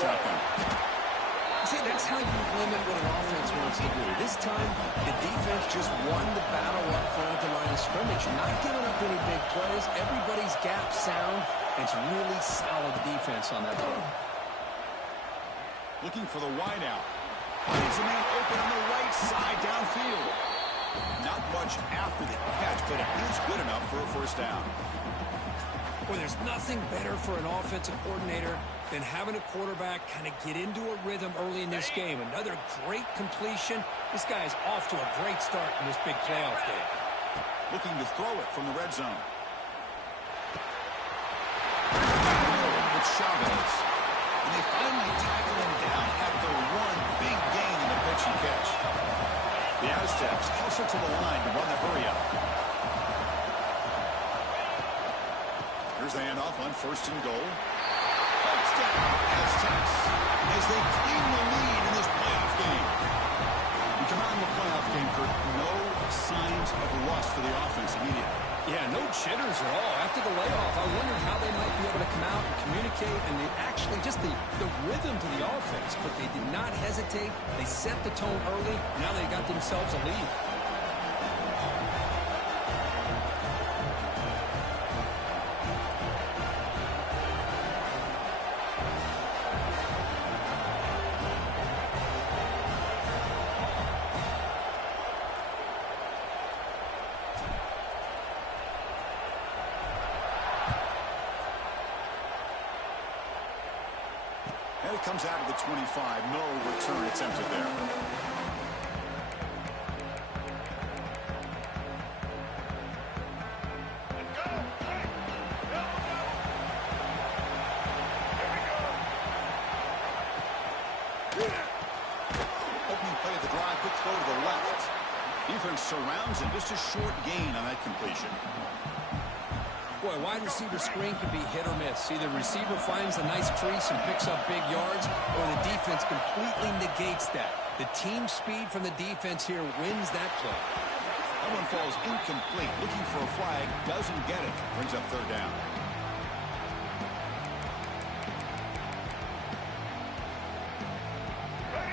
shotgun. See, that's how you limit what an offense wants to do. This time, the defense just won the battle up front at the line of scrimmage, not giving up any big plays. Everybody's gap sound. It's really solid defense on that play. Looking for the wide out. Finds a man open on the right side downfield. Not much after the catch, but it is good enough for a first down. Well, there's nothing better for an offensive coordinator than having a quarterback kind of get into a rhythm early in this game. Another great completion. This guy's off to a great start in this big playoff game. Looking to throw it from the red zone. With Chavez. And they finally tackle him down after one big gain in the pitch and catch. The Aztecs also to the line to run the hurry up. Here's the handoff on first and goal. Touchdown, Aztecs, as they claim the lead in this playoff game. We come out in the playoff game, Kurt, no signs of rust for the offense immediately. Yeah, no jitters at all. After the layoff, I wondered how they might be able to come out and communicate, and actually just the rhythm to the offense. But they did not hesitate. They set the tone early. Now they got themselves a lead. And it comes out of the 25. No return attempted there. Opening play of the drive, quick throw to the left. Defense surrounds him. Just a short gain on that completion. Boy, wide receiver screen can be hit or miss. Either receiver finds a nice crease and picks up big yards, or the defense completely negates that. The team speed from the defense here wins that play. That one falls incomplete. Looking for a flag. Doesn't get it. Brings up third down.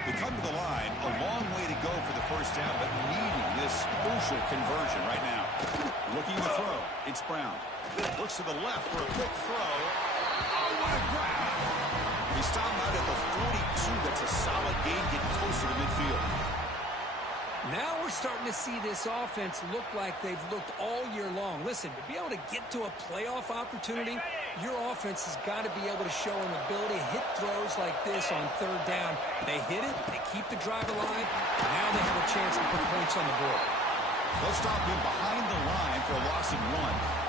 They come to the line. A long way to go for the first down, but needing this crucial conversion right now. Looking to throw. It's Brown. Looks to the left for a quick throw. Oh, what a grab! They stop him out at the 42. That's a solid gain, getting closer to midfield. Now we're starting to see this offense look like they've looked all year long. Listen, to be able to get to a playoff opportunity, your offense has got to be able to show an ability to hit throws like this on third down. They hit it, they keep the drive alive, and now they have a chance to put points on the board. They'll stop him behind the line for a loss of 1.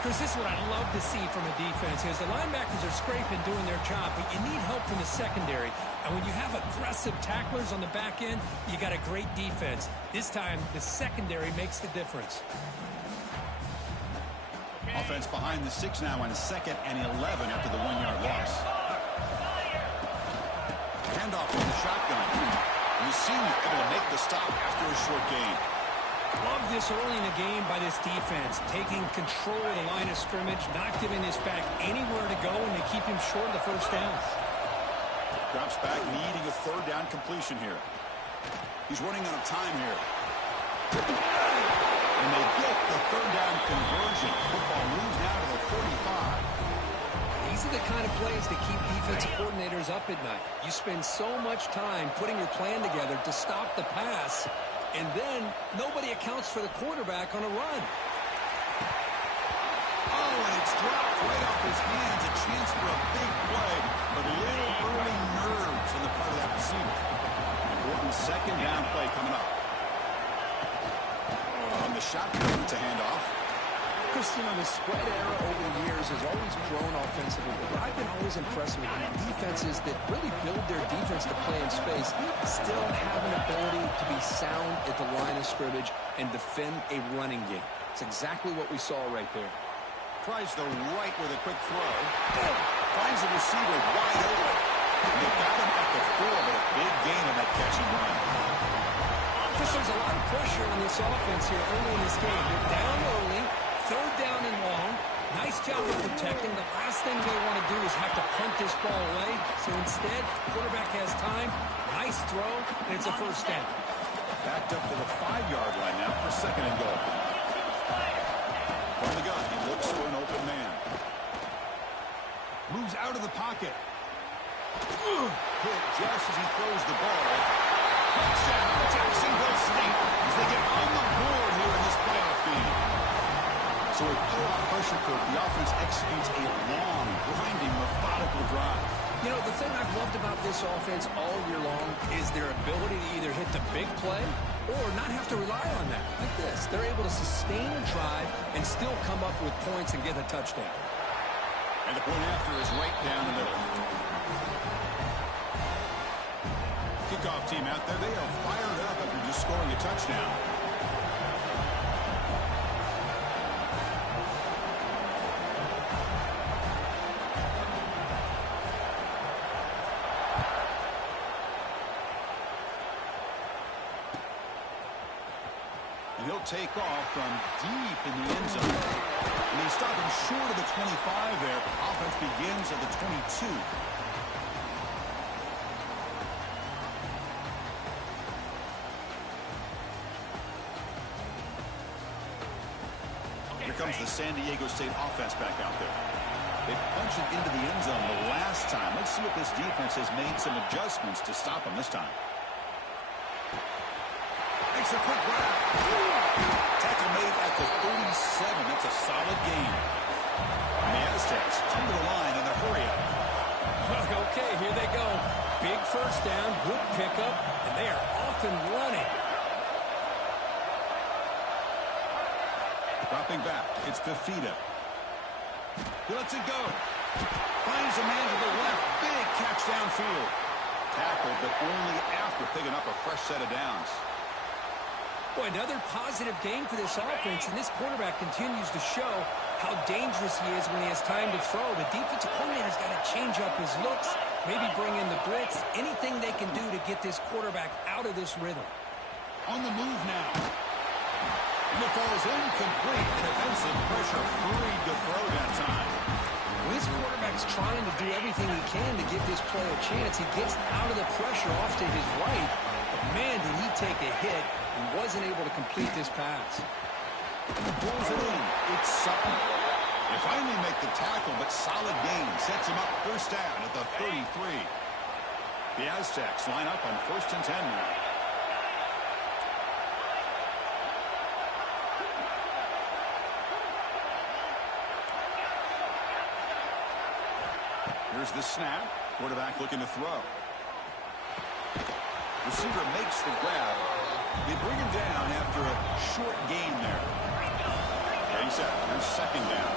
Chris, this is what I love to see from a defense is the linebackers are scraping, doing their job, but you need help from the secondary. And when you have aggressive tacklers on the back end, you got a great defense. This time, the secondary makes the difference. Offense behind the 6 now on 2nd and 11 after the 1-yard loss. Handoff from the shotgun. And the senior able to make the stop after a short gain. Love this early in the game by this defense, taking control of the line of scrimmage, not giving this back anywhere to go, and they keep him short of the first down. Drops back, needing a third down completion here. He's running out of time here. And they get the third down conversion. Football moves now to the 45. These are the kind of plays that keep defensive coordinators up at night. You spend so much time putting your plan together to stop the pass, and then nobody accounts for the quarterback on a run. Oh, and it's dropped right off his hands. A chance for a big play, but a little early nerves on the part of that receiver. Important second down play coming up. On the shotgun to hand off. Chris, you know, the spread era over the years has always grown offensively, but I've been always impressed with defenses that really build their defense to play in space, still have an ability to be sound at the line of scrimmage and defend a running game. It's exactly what we saw right there. Tries the right with a quick throw. Finds the receiver wide open. And they got him at the 4, but a big gain on that catch and run. Chris, there's a lot of pressure on this offense here early in this game. They're down early. Third down and long. Nice job of protecting. The last thing they want to do is have to punt this ball away. So instead, quarterback has time. Nice throw, and it's a first down. Backed up to the 5-yard line now for second and goal. From the gun, he looks for an open man. Moves out of the pocket. Hit just as he throws the ball. Touchdown, Jacksonville State, as they get on the board here in this playoff game. So with playoff pressure cook, the offense executes a long, grinding, methodical drive. You know, the thing I've loved about this offense all year long is their ability to either hit the big play or not have to rely on that. Like this. They're able to sustain a drive and still come up with points and get a touchdown. And the point after is right down the middle. Kickoff team out there, they are fired up after just scoring a touchdown. And he'll take off from deep in the end zone. And he's stopping short of the 25 there. Offense begins at the 22. Here comes the San Diego State offense back out there. They punched it into the end zone the last time. Let's see if this defense has made some adjustments to stop them this time. Makes a quick grab. Tackle made at the 37. That's a solid gain. And the Aztecs come to the line in a hurry up. Okay, here they go. Big first down, good pickup, and they are off and running. Dropping back, it's Fafita. He lets it go. Finds a man to the left. Big catch downfield. Tackled, but only after picking up a fresh set of downs. Boy, another positive game for this offense, and this quarterback continues to show how dangerous he is when he has time to throw. The defensive coordinator's got to change up his looks, maybe bring in the blitz, anything they can do to get this quarterback out of this rhythm. On the move now. And it falls incomplete. The defensive pressure hurried to throw that time. When this quarterback's trying to do everything he can to give this play a chance, he gets out of the pressure off to his right. But man, did he take a hit and wasn't able to complete this pass. Pulls it in. It's Sutton. They finally make the tackle, but solid gain. Sets him up first down at the 33. The Aztecs line up on 1st and 10 now. Here's the snap. Quarterback looking to throw. Receiver makes the grab. They bring him down after a short gain there. Ready, set. Here's second down.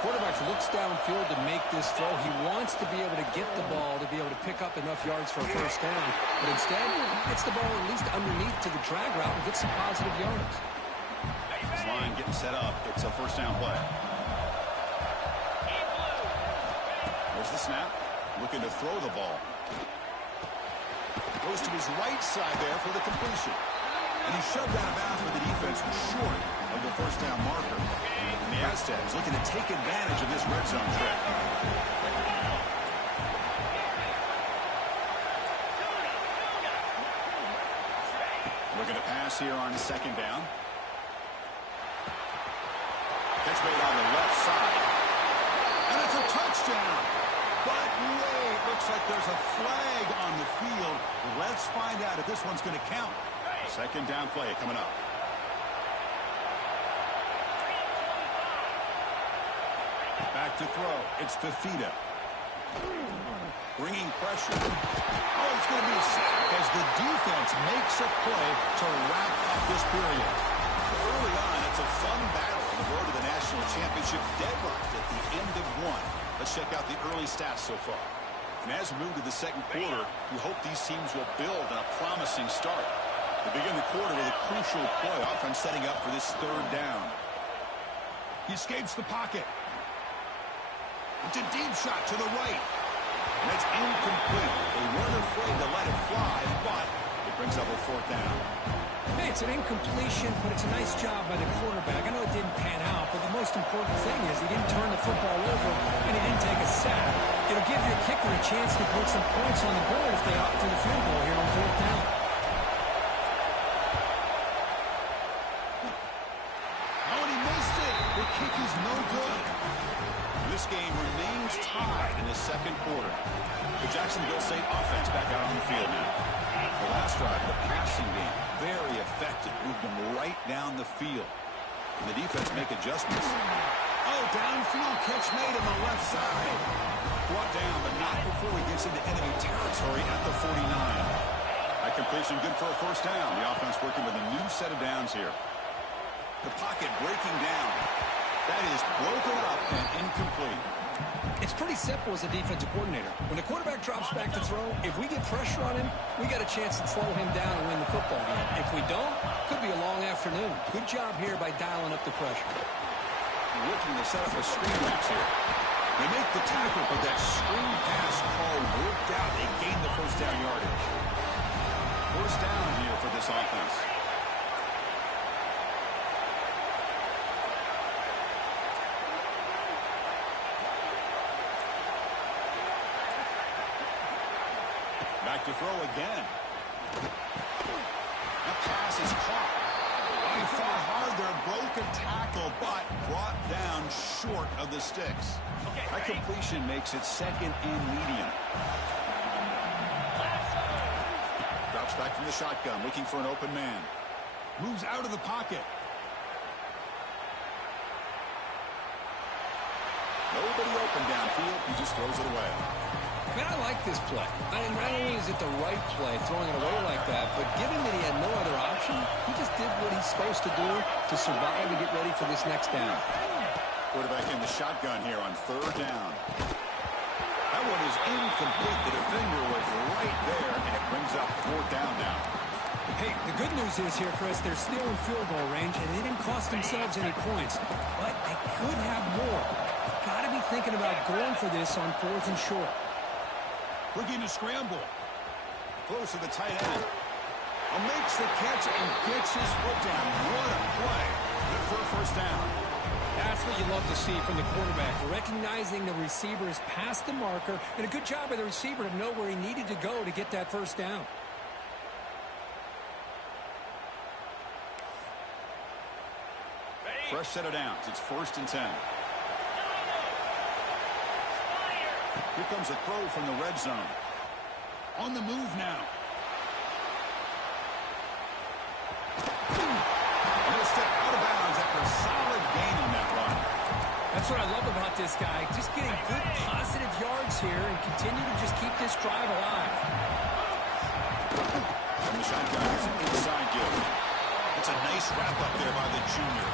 Quarterback looks downfield to make this throw. He wants to be able to get the ball to be able to pick up enough yards for a first down. But instead, he gets the ball at least underneath to the drag route and gets some positive yards. This line getting set up. It's a first down play. There's the snap. Looking to throw the ball. Goes to his right side there for the completion. And he's shoved out of bounds with the defense short of the first down marker. And the Aztecs looking to take advantage of this red zone trip. Looking to pass here on second down. Catch made on the left side. And it's a touchdown. But wait, looks like there's a flag on the field. Let's find out if this one's going to count. Second down play coming up. Back to throw. It's Fafita. Bringing pressure. Oh, it's going to be a sack as the defense makes a play to wrap up this period. Early on, it's a fun battle on the road to the national championship. Deadlocked at the end of one. Let's check out the early stats so far. And as we move to the second quarter, we hope these teams will build on a promising start. They begin the quarter with a crucial play, offense setting up for this third down. He escapes the pocket. It's a deep shot to the right. And it's incomplete. They weren't afraid to let it fly, but it Brings up a fourth down. Hey, it's an incompletion, but it's a nice job by the quarterback. I know it didn't pan out, but the most important thing is he didn't turn the football over and he didn't take a sack. It'll give your kicker a chance to put some points on the board if they opt for the field goal here on fourth down. Oh, and he missed it. The kick is no good. This game remains tied in the second quarter. The Jacksonville State offense back out on the field now. The last drive, the passing game, very effective. Moved them right down the field. And the defense make adjustments. Oh, downfield catch made on the left side. Brought down, but not before he gets into enemy territory at the 49. That completion good for a first down. The offense working with a new set of downs here. The pocket breaking down. That is broken up and incomplete. It's pretty simple as a defensive coordinator. When the quarterback drops back to throw, if we get pressure on him, we got a chance to slow him down and win the football game. If we don't, could be a long afternoon. Good job here by dialing up the pressure. Looking to set up a screen pass here. They make the tackle, but that screen pass call worked out. They gained the first down yardage. First down here for this offense. Back to throw again. That pass is caught. He fought hard there, broke a tackle, but brought down short of the sticks. That completion makes it second and medium. Drops back from the shotgun, looking for an open man. Moves out of the pocket. Nobody open downfield. He just throws it away. Man, I like this play. I mean, not only is it the right play, throwing it away like that, but given that he had no other option, he just did what he's supposed to do to survive and get ready for this next down. Quarterback in the shotgun here on third down. That one is incomplete. The defender was right there, and it brings up fourth down now. Hey, the good news is here, Chris, they're still in field goal range, and they didn't cost themselves any points, but they could have more. Got to be thinking about going for this on fourth and short. Looking to scramble. Close to the tight end. Makes the catch and gets his foot down. What a play. Good for a first down. That's what you love to see from the quarterback. Recognizing the receiver is past the marker, and a good job by the receiver to know where he needed to go to get that first down. Fresh set of downs. It's 1st and 10. Here comes a throw from the red zone. On the move now. And he'll step out of bounds after a solid gain on that run. That's what I love about this guy. Just getting good positive yards here and continue to just keep this drive alive. From the shotgun, it's an inside give. It's a nice wrap up there by the junior.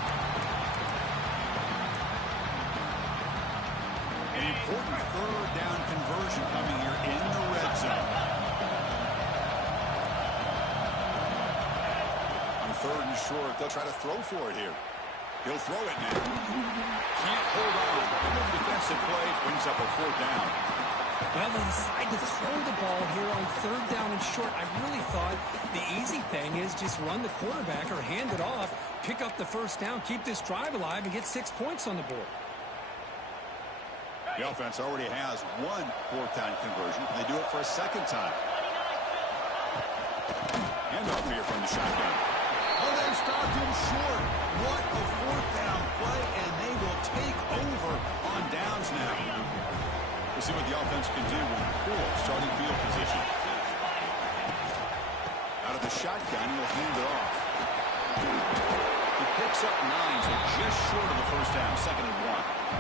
An important third down conversion coming here in the red zone. On third and short, they'll try to throw for it here. He'll throw it now. Can't hold on. The defensive play brings up a fourth down. Well, they decide to throw the ball here on third down and short. I really thought the easy thing is just run the quarterback or hand it off, pick up the first down, keep this drive alive, and get 6 points on the board. The offense already has one fourth down conversion. Can they do it for a second time? Handoff here from the shotgun. Oh, they stopped him short. What a fourth down play, and they will take over on downs now. We'll see what the offense can do with poor starting field position. Out of the shotgun, he'll hand it off. He picks up 9, so just short of the first down, 2nd and 1.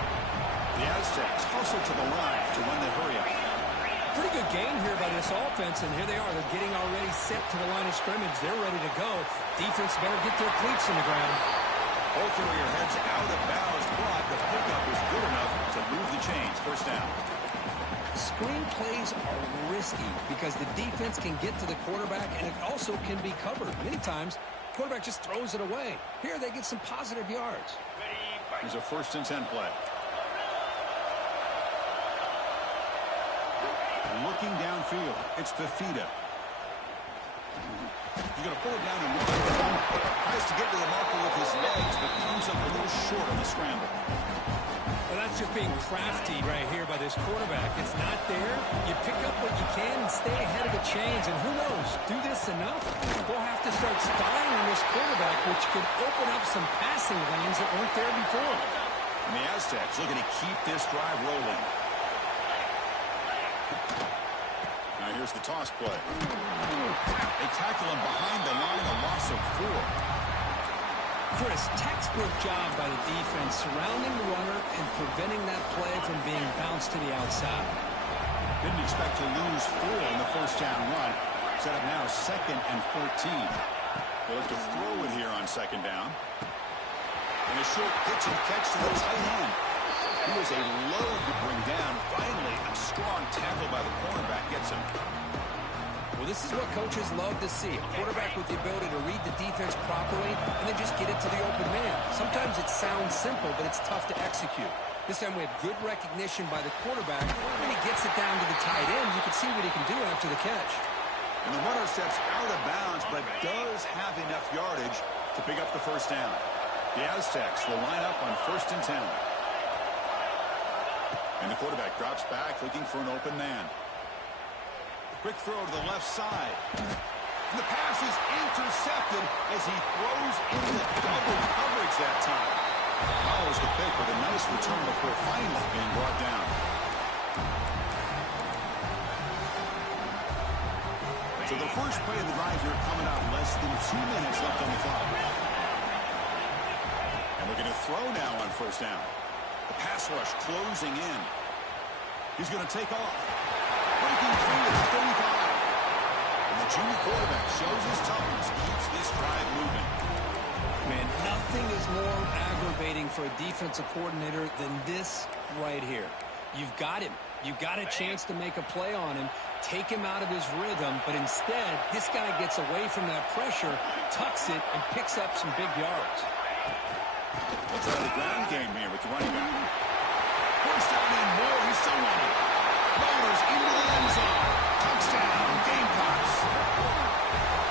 The Aztecs hustle to the line to win the hurry-up. Pretty good game here by this offense, and here they are. They're getting already set to the line of scrimmage. They're ready to go. Defense better get their cleats in the ground. Both of your heads out of bounds, but the pickup was good enough to move the chains. First down. Screen plays are risky because the defense can get to the quarterback, and it also can be covered. Many times, the quarterback just throws it away. Here, they get some positive yards. Here's a 1st and 10 play. Looking downfield, it's Fafita. He's going to pull it down and run. Tries to get to the marker with his legs, but comes up a little short on the scramble. Well, that's just being crafty right here by this quarterback. It's not there. You pick up what you can and stay ahead of the chains. And who knows, do this enough, we'll have to start spying on this quarterback, which could open up some passing lanes that weren't there before. And the Aztecs looking to keep this drive rolling. Now here's the toss play. They tackle him behind the line, a loss of 4. Chris, textbook job by the defense surrounding the runner and preventing that play from being bounced to the outside. Didn't expect to lose 4 in the first down run. Set up now 2nd and 14. They'll have to throw it here on 2nd down. And a short pitch and catch to the tight end. He was a load to bring down. Finally, a strong tackle by the cornerback gets him. Well, this is what coaches love to see. A quarterback with the ability to read the defense properly and then just get it to the open man. Sometimes it sounds simple, but it's tough to execute. This time we have good recognition by the quarterback. When he gets it down to the tight end, you can see what he can do after the catch. And the runner steps out of bounds, but does have enough yardage to pick up the first down. The Aztecs will line up on 1st and 10. And the quarterback drops back, looking for an open man. Quick throw to the left side. And the pass is intercepted as he throws into double coverage that time. Follows the pick with a nice return before finally being brought down. So the first play of the drive here coming out less than 2 minutes left on the clock. And we're going to throw now on 1st down. The pass rush closing in. He's going to take off. Breaking through at the 35. And the junior quarterback shows his toughness, keeps this drive moving. Man, nothing is more aggravating for a defensive coordinator than this right here. You've got him. You've got a chance to make a play on him, take him out of his rhythm, but instead, this guy gets away from that pressure, tucks it, and picks up some big yards. Let's try the ground game here with the running back. First down and more. He's still running. Lowers into the end zone. Touchdown, Gamecocks.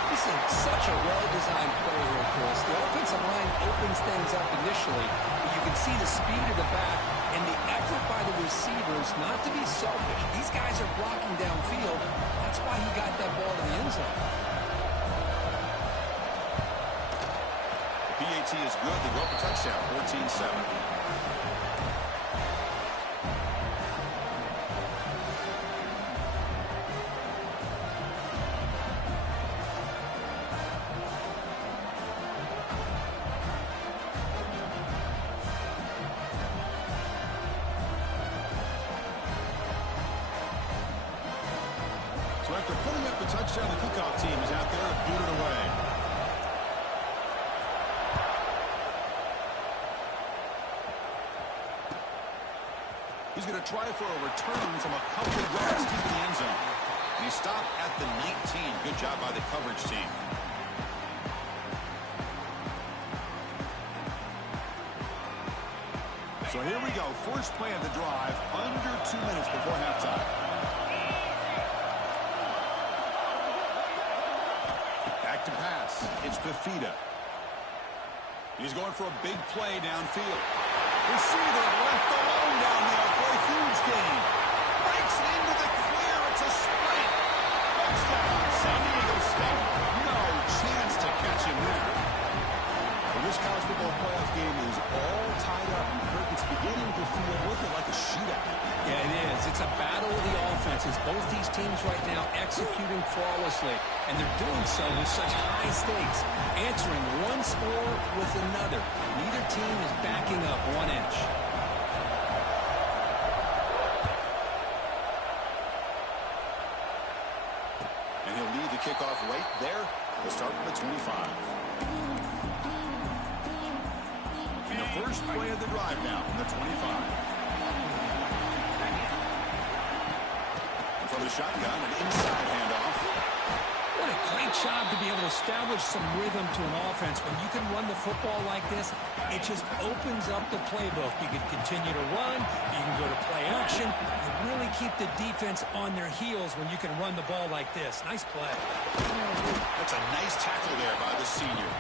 This is such a well-designed play here, Chris. The offensive line opens things up initially, but you can see the speed of the back and the effort by the receivers not to be selfish. These guys are blocking downfield. That's why he got that ball to the end zone. The PAT is good. They go up a touchdown, 14-7. So after putting up the touchdown, the kickoff team is out there to boot it away. He's going to try for a return from a couple of yards deep in the end zone. And he stopped at the 19. Good job by the coverage team. So here we go. First play of the drive, under 2 minutes before halftime. Back to pass. It's Fafita. He's going for a big play downfield. Receiver left alone down there for a huge gain. Breaks into the clear. It's a sprint. Touchdown, San Diego State. No chance to catch him there. Well, this college football playoff game is all tied up, and Kirk, it's beginning to feel a little like a shootout. Yeah, it is. It's a battle of the offenses. Both these teams right now executing flawlessly, and they're doing so with such high stakes, answering one score with another. Neither team is backing up 1 inch. And he'll lead the kickoff right there to start from the 25. In the first play of the drive now from the 25. And from the shotgun, an inside handoff. What a great great job to be able to establish some rhythm to an offense. When you can run the football like this, it just opens up the playbook. You can continue to run. You can go to play action. You really keep the defense on their heels when you can run the ball like this. Nice play. That's a nice tackle there by the senior.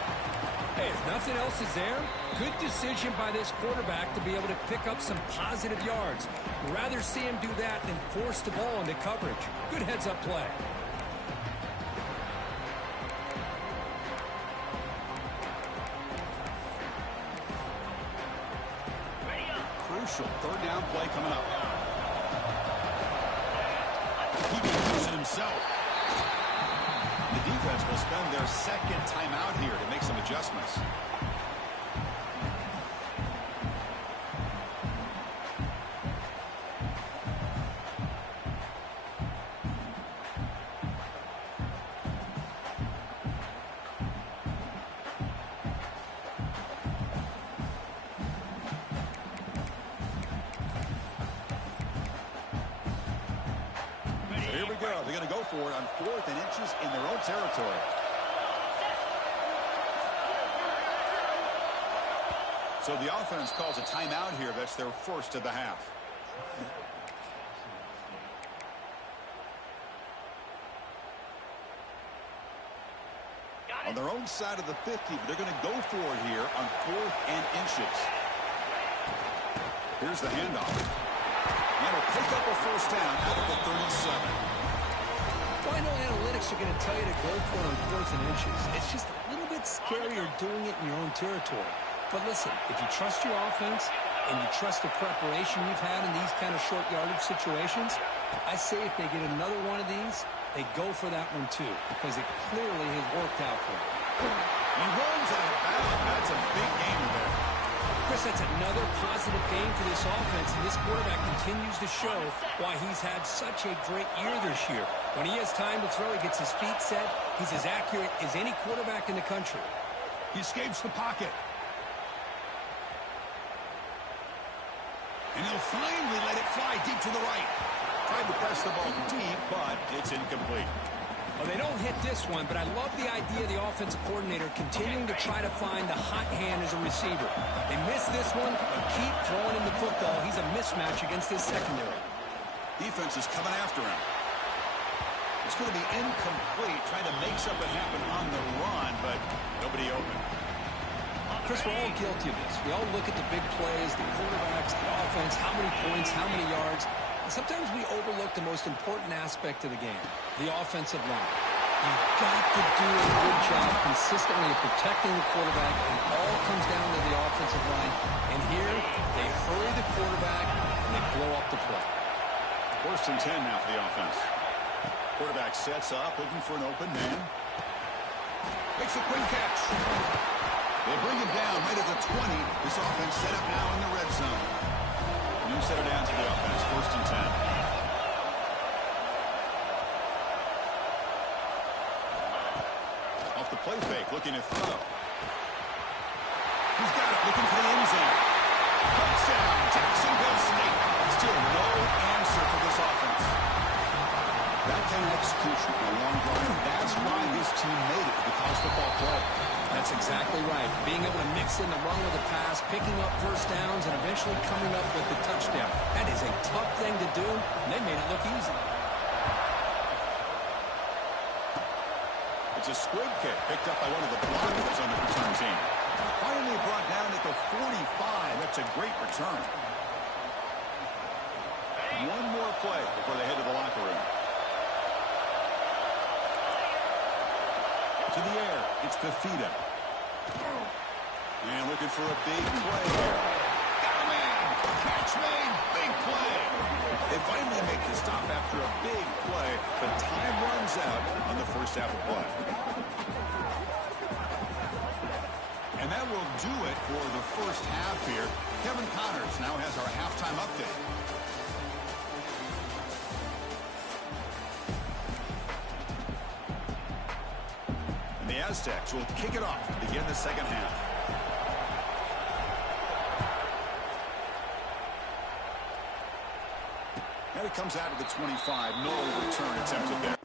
Hey, if nothing else is there, good decision by this quarterback to be able to pick up some positive yards. Rather see him do that than force the ball into coverage. Good heads-up play. Crucial third down play coming up. He can use it himself. The defense will spend their second timeout here to make some adjustments. Here we go. They're going to go for it on 4th and inches in their own territory. So the offense calls a timeout here. That's their first of the half. On their own side of the 50, but they're going to go for it here on 4th and inches. Here's the handoff. And will pick up a first down out of the 37. Well, I know analytics are going to tell you to go for it on 4th and inches. It's just a little bit scarier doing it in your own territory. But listen, if you trust your offense and you trust the preparation you've had in these kind of short yardage situations, I say if they get another one of these, they go for that one too, because it clearly has worked out for them. He runs out of bounds. That's a big gainer there. Chris, that's another positive game for this offense, and this quarterback continues to show why he's had such a great year this year. When he has time to throw, he gets his feet set. He's as accurate as any quarterback in the country. He escapes the pocket. And he'll finally let it fly deep to the right. Tried to press the ball deep, but it's incomplete. Well, they don't hit this one, but I love the idea of the offensive coordinator continuing to try to find the hot hand as a receiver. They miss this one and keep throwing him the football. He's a mismatch against his secondary. Defense is coming after him. It's going to be incomplete, trying to make something happen on the run, but nobody open. Chris, we're all guilty of this. We all look at the big plays, the quarterbacks, the offense, how many points, how many yards. And sometimes we overlook the most important aspect of the game, the offensive line. You've got to do a good job consistently of protecting the quarterback. It all comes down to the offensive line. And here, they hurry the quarterback, and they blow up the play. 1st and 10 now for the offense. Quarterback sets up, looking for an open man. Makes a quick catch. They bring him down right at the 20. This offense set up now in the red zone. New set of downs for the offense. 1st and 10. Off the play fake, looking to throw. He's got it, looking for the end zone. Touchdown, Jacksonville State. Still no answer for this offense. That kind of execution for a long drive, that's why this team made it to the college football play. That's exactly right. Being able to mix in the run with the pass, picking up first downs, and eventually coming up with the touchdown. That is a tough thing to do, and they made it look easy. It's a squib kick picked up by one of the blockers on the return team. Finally brought down at the 45. That's a great return. One more play before they head to the locker room. To the air, it's Fafita. And looking for a big play here. Got a man! Catch made! Big play! They finally make the stop after a big play, but time runs out on the first half of play. And that will do it for the first half here. Kevin Connors now has our halftime update. The Aztecs will kick it off to begin the second half. And it comes out of the 25. No return attempted there.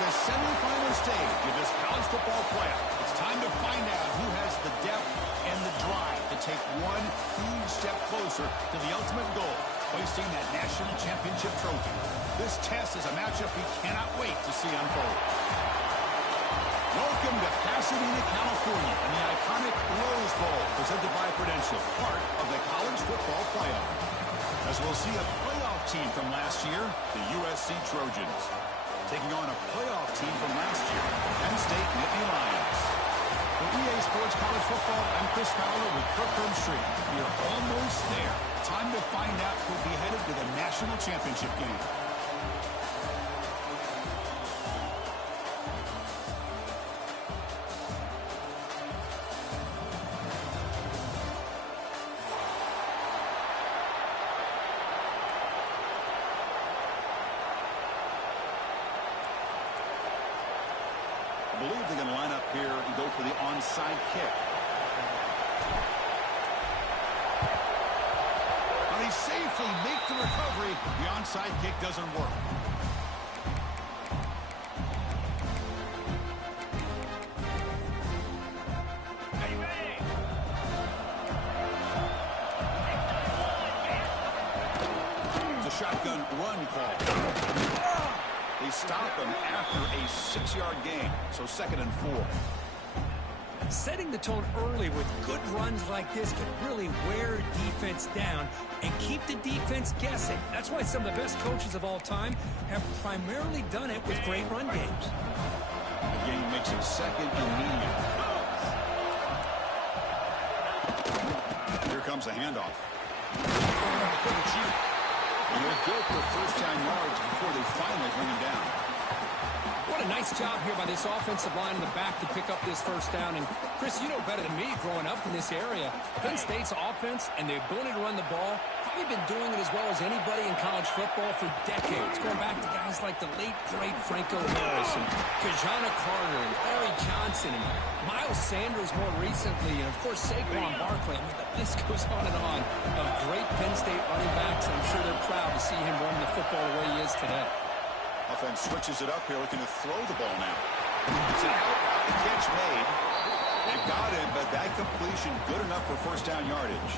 the semifinal stage of this college football playoff. It's time to find out who has the depth and the drive to take one huge step closer to the ultimate goal, hoisting that national championship trophy. This test is a matchup we cannot wait to see unfold. Welcome to Pasadena, California, and the iconic Rose Bowl, presented by Prudential, part of the college football playoff. As we'll see a playoff team from last year, the USC Trojans, taking on a playoff team from last year, the Penn State Nittany Lions. For EA Sports College Football, I'm Chris Fowler with Kirk Street. We are almost there. Time to find out who'll be headed to the national championship game. I believe they're going to line up here and go for the onside kick. Now they safely make the recovery. The onside kick doesn't work. It's a shotgun run call. They stop him after a 6-yard gain, so 2nd and 4. Setting the tone early with good runs like this can really wear defense down and keep the defense guessing. That's why some of the best coaches of all time have primarily done it with great run games. The game makes it 2nd and medium. Here comes a handoff. And they're good for first-down yards before they finally bring him down. What a nice job here by this offensive line in the back to pick up this first down. And, Chris, you know better than me growing up in this area. Penn State's offense and the ability to run the ball, probably been doing it as well as anybody in college football for decades, going back to guys like the late, great Franco Harris and Kajana Carter and Larry Johnson and Miles Sanders more recently, and, of course, Saquon Barkley. I mean, the list goes on and on of great Penn State running backs, and I'm sure they're proud to see him run the football the way he is today. Offense switches it up here, looking to throw the ball now. It's an out, the catch made. They've got him, but that completion good enough for first-down yardage.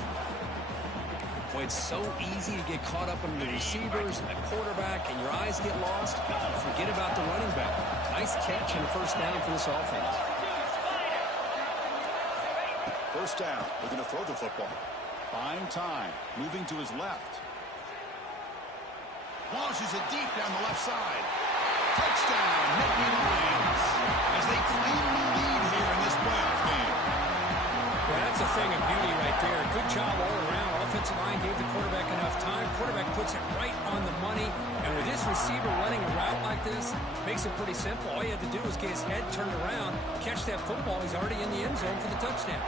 Boy, it's so easy to get caught up in the receivers and the quarterback, and your eyes get lost. Forget about the running back. Nice catch and a first down for this offense. First down, looking to throw the football. Buying time, moving to his left. Launches it deep down the left side. Touchdown, Nittany Lions, as they claim the lead here in this playoff game. Well, that's a thing of beauty right there. Good job all around. Offensive line gave the quarterback enough time. Quarterback puts it right on the money. And with this receiver running a route like this, makes it pretty simple. All you had to do was get his head turned around, catch that football. He's already in the end zone for the touchdown.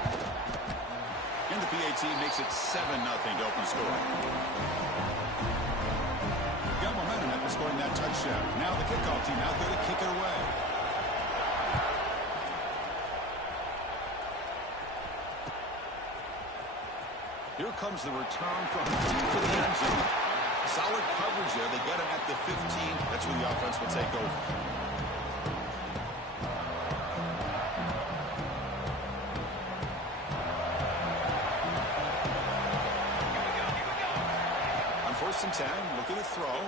And the PAT makes it 7-0 to open score. Got momentum after scoring that touchdown. Now the kickoff team out there to kick it away. Here comes the return from deep to the end zone. Solid coverage there. They get him at the 15. That's where the offense will take over. On 1st and 10, looking to throw.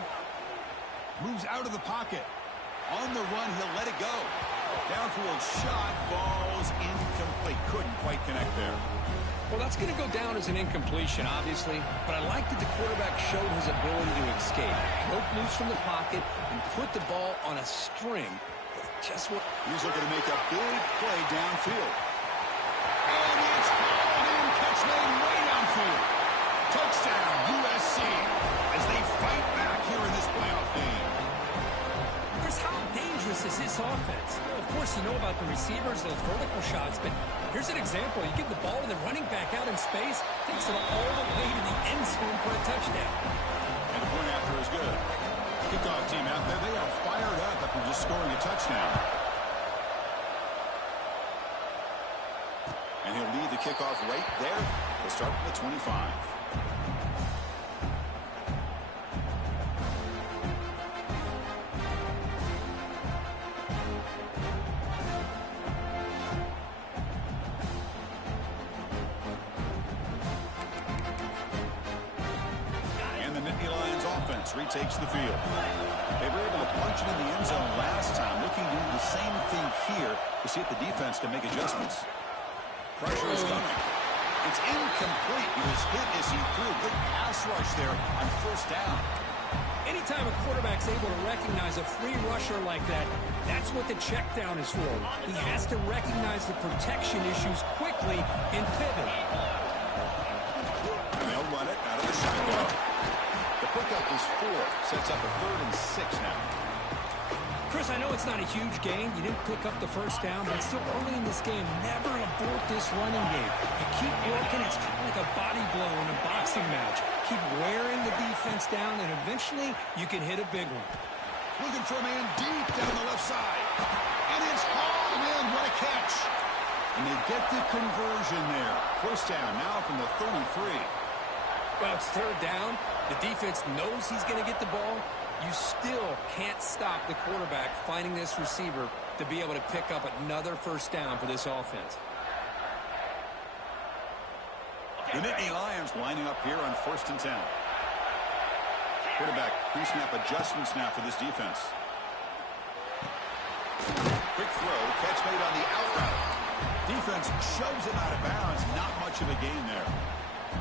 Moves out of the pocket. On the run, he'll let it go. Downfield shot, falls incomplete. Couldn't quite connect there. Well, that's going to go down as an incompletion, obviously, but I like that the quarterback showed his ability to escape. Broke loose from the pocket and put the ball on a string. Just what... He's looking to make a big play downfield. And it's all-in catch made way downfield. Touchdown, USC, as they fight back here in this playoff game. Chris, how dangerous is this offense? Well, of course, you know about the receivers, those vertical shots, but here's an example. You give the ball to the running back out in space, takes it all the way to the end zone for a touchdown. And the point after is good. Kickoff team out there, they are fired up after just scoring a touchdown. And he'll lead the kickoff right there. We'll start from the 25. retakes the field. They were able to punch it in the end zone last time, looking to do the same thing here to see if the defense can make adjustments. Pressure is coming. It's incomplete. He was hit as he threw. Good pass rush there on first down. Anytime a quarterback's able to recognize a free rusher like that, that's what the check down is for. He has to recognize the protection issues quickly and pivot. And they'll run it out of the shotgun. The pickup is 4. Sets up a 3rd and 6 now. Chris, I know it's not a huge gain. You didn't pick up the first down, but it's still early in this game. Never abort this running game. You keep working. It's kind of like a body blow in a boxing match. Keep wearing the defense down, and eventually you can hit a big one. Looking for a man deep down the left side. And it's hauled in. What a catch. And they get the conversion there. First down now from the 33. Well, it's 3rd down. The defense knows he's going to get the ball. You still can't stop the quarterback finding this receiver to be able to pick up another first down for this offense. The Nittany Lions lining up here on 1st and 10. Quarterback pre-snap adjustments now for this defense. Quick throw, catch made on the out route. Defense shoves him out of bounds. Not much of a gain there.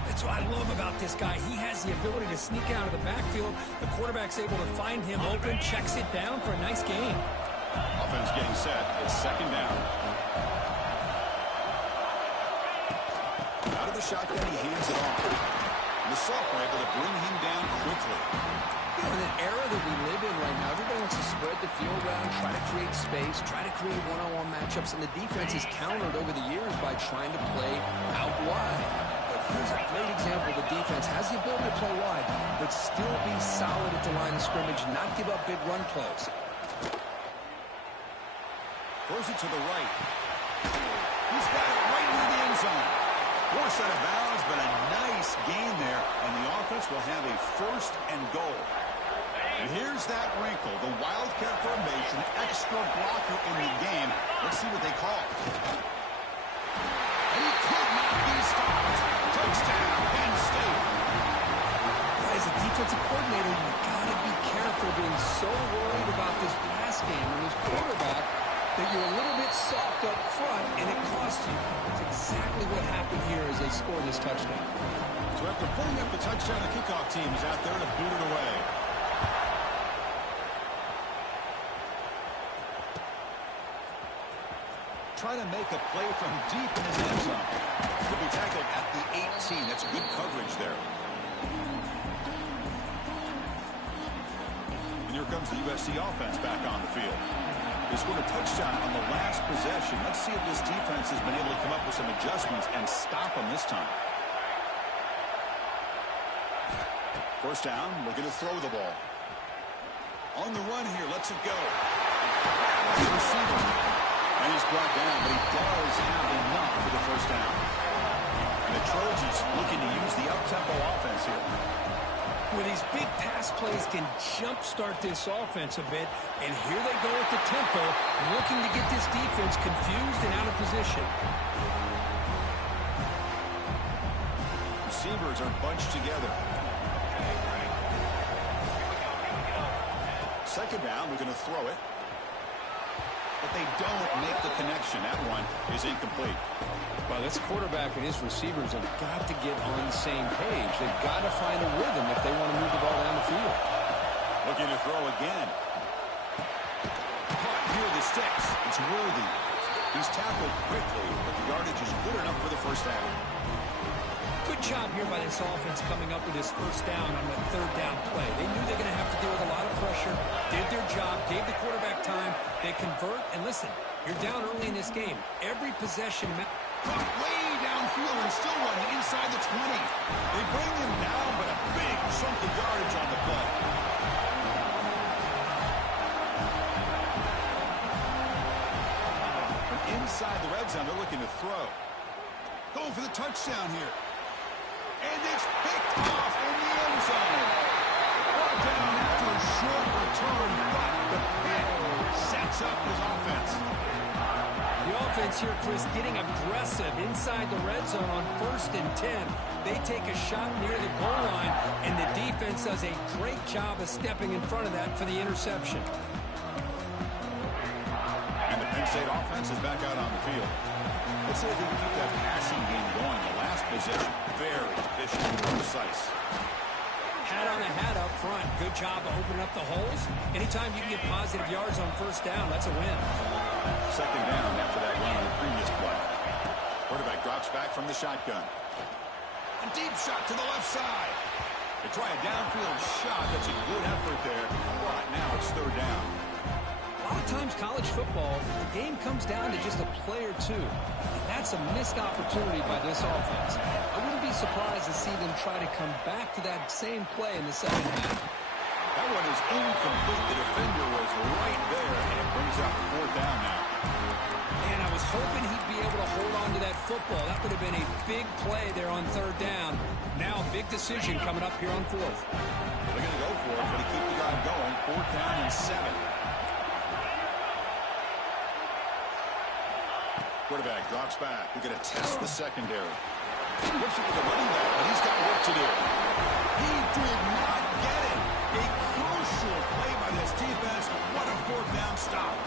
That's what I love about this guy. He has the ability to sneak out of the backfield. The quarterback's able to find him open, checks it down for a nice gain. Offense getting set. It's 2nd down. Out of the shotgun, he hands it off. And the sophomore able to bring him down quickly. You know, in an era that we live in right now, everybody wants to spread the field around, try to create space, try to create one-on-one matchups, and the defense is countered over the years by trying to play out wide. Here's a great example. The defense has the ability to play wide, but still be solid at the line of scrimmage, not give up big run plays. Throws it to the right. He's got it right near the end zone. Forced out of bounds, but a nice gain there, and the offense will have a 1st and goal. And here's that wrinkle, the Wildcat formation, extra blocker in the game. Let's see what they call. And he could not be stopped. Touchdown, Penn State. As a defensive coordinator, you've got to be careful being so worried about this pass game and this quarterback that you're a little bit soft up front, and it costs you. That's exactly what happened here as they score this touchdown. So after putting up the touchdown, the kickoff team is out there to boot it away. Try to make a play from deep in his end zone. Could be tackled at the 18. That's good coverage there. And here comes the USC offense back on the field. They scored a touchdown on the last possession. Let's see if this defense has been able to come up with some adjustments and stop them this time. First down, looking to throw the ball. On the run here, lets it go. Receiver. And he's brought down, but he does have enough for the first down. And the Trojans looking to use the up-tempo offense here. With these big pass plays can jumpstart this offense a bit, and here they go at the tempo, looking to get this defense confused and out of position. Receivers are bunched together. 2nd down, we're going to throw it. But they don't make the connection. That one is incomplete. Well, this quarterback and his receivers have got to get on the same page. They've got to find a rhythm if they want to move the ball down the field. Looking to throw again. Caught near the sticks. It's Worthy. He's tackled quickly, but the yardage is good enough for the first down. Good job here by this offense coming up with this first down on the 3rd down play. They knew they were going to have to deal with a lot of pressure, did their job, gave the quarterback time. They convert, and listen, you're down early in this game. Every possession... Caught way downfield and still running inside the 20. They bring him down, but a big chunk of yardage on the play. Inside the red zone, they're looking to throw. Going for the touchdown here. And it's picked off in the end zone. Brought down after a short return, but the pick sets up his offense. The offense offense here, Chris, getting aggressive inside the red zone on 1st and 10. They take a shot near the goal line, and the defense does a great job of stepping in front of that for the interception. And the Penn State offense is back out on the field. Let's see if they can keep that passing game going. The last possession, very efficient and precise. Hat on a hat up front. Good job of opening up the holes. Anytime you can get positive yards on 1st down, that's a win. 2nd down after that run on the previous play. Quarterback drops back from the shotgun. A deep shot to the left side. They try a downfield shot. That's a good effort there. But now it's 3rd down. A lot of times college football, the game comes down to just a play or two. And that's a missed opportunity by this offense. I wouldn't be surprised to see them try to come back to that same play in the 2nd half. That one is incomplete. The defender was right there, and it brings up 4th down now. And I was hoping he'd be able to hold on to that football. That would have been a big play there on 3rd down. Now a big decision coming up here on 4th. They're going to go for it, but to keep the drive going, 4th down and 7. Quarterback drops back. We're going to test the secondary. Looks at the running back, but he's got work to do. He did not get it. A crucial play by this defense. What a 4th down stop.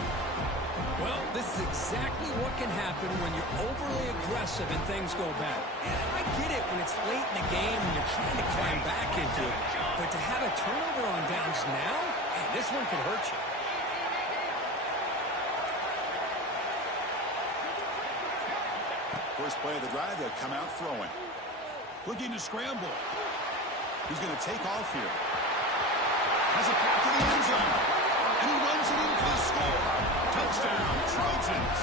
Well, this is exactly what can happen when you're overly aggressive and things go bad. And I get it when it's late in the game and you're trying to climb back into it. But to have a turnover on downs now, man, this one could hurt you. First play of the drive, they'll come out throwing. Looking to scramble. He's going to take off here. Has a pass to the end zone. And he runs it in for the score. Touchdown, Trojans.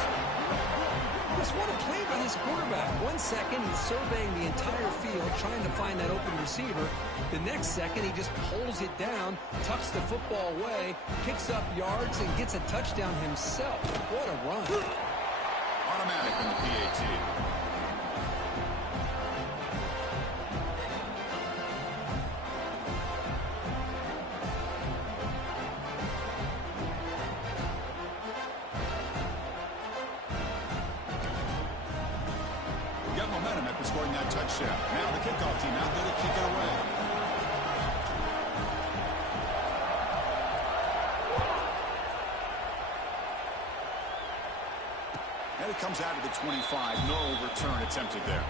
Just what a play by this quarterback. 1 second, he's surveying the entire field, trying to find that open receiver. The next second, he just pulls it down, tucks the football away, picks up yards, and gets a touchdown himself. What a run. Automatic in the PAT. We got momentum after scoring that touchdown. Now the kickoff team out there to kick it away. And it comes out of the 25. No return attempted there.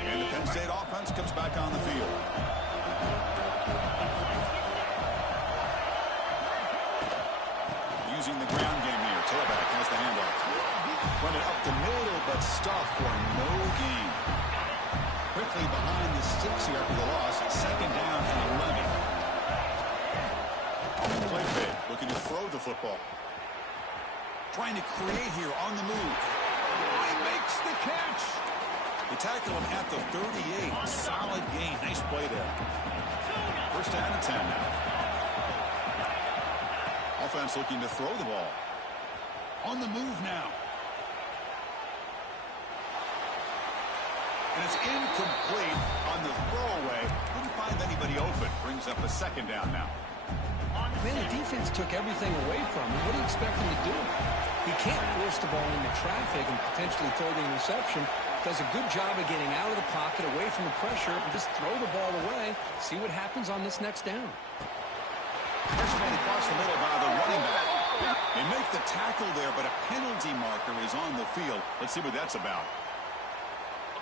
And the Penn State offense comes back on the field. Using the ground game here. Tailback has the handoff. Run it up the middle, but stuffed for no gain. Quickly behind the sticks here after the loss. 2nd down and 11. Play fake. Looking to throw the football. Trying to create here on the move. He makes the catch. They tackle him at the 38. Solid gain. Nice play there. 1st down and 10 now. Offense looking to throw the ball. On the move now. And it's incomplete on the throwaway. Didn't find anybody open. Brings up a 2nd down now. Man, the defense took everything away from him. What do you expect him to do? He can't force the ball into traffic and potentially throw the interception. Does a good job of getting out of the pocket, away from the pressure, and just throw the ball away. See what happens on this next down. First man across the middle by the running back. They make the tackle there, but a penalty marker is on the field. Let's see what that's about.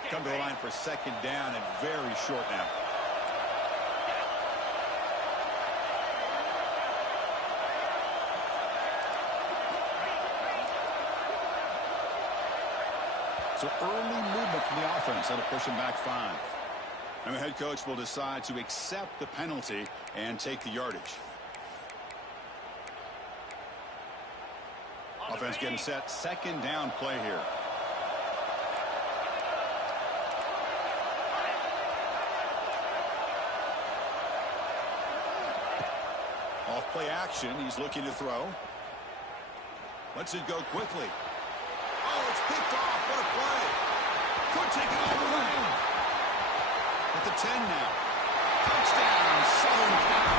Come to the line for 2nd down and very short now. So early movement from the offense. That'll push him back 5. And the head coach will decide to accept the penalty and take the yardage. Offense getting set. 2nd down play here. Off play action. He's looking to throw. Lets it go quickly. Oh, it's picked off. What a play. Could take it all the way. At the 10 now. Touchdown, Southern Cal.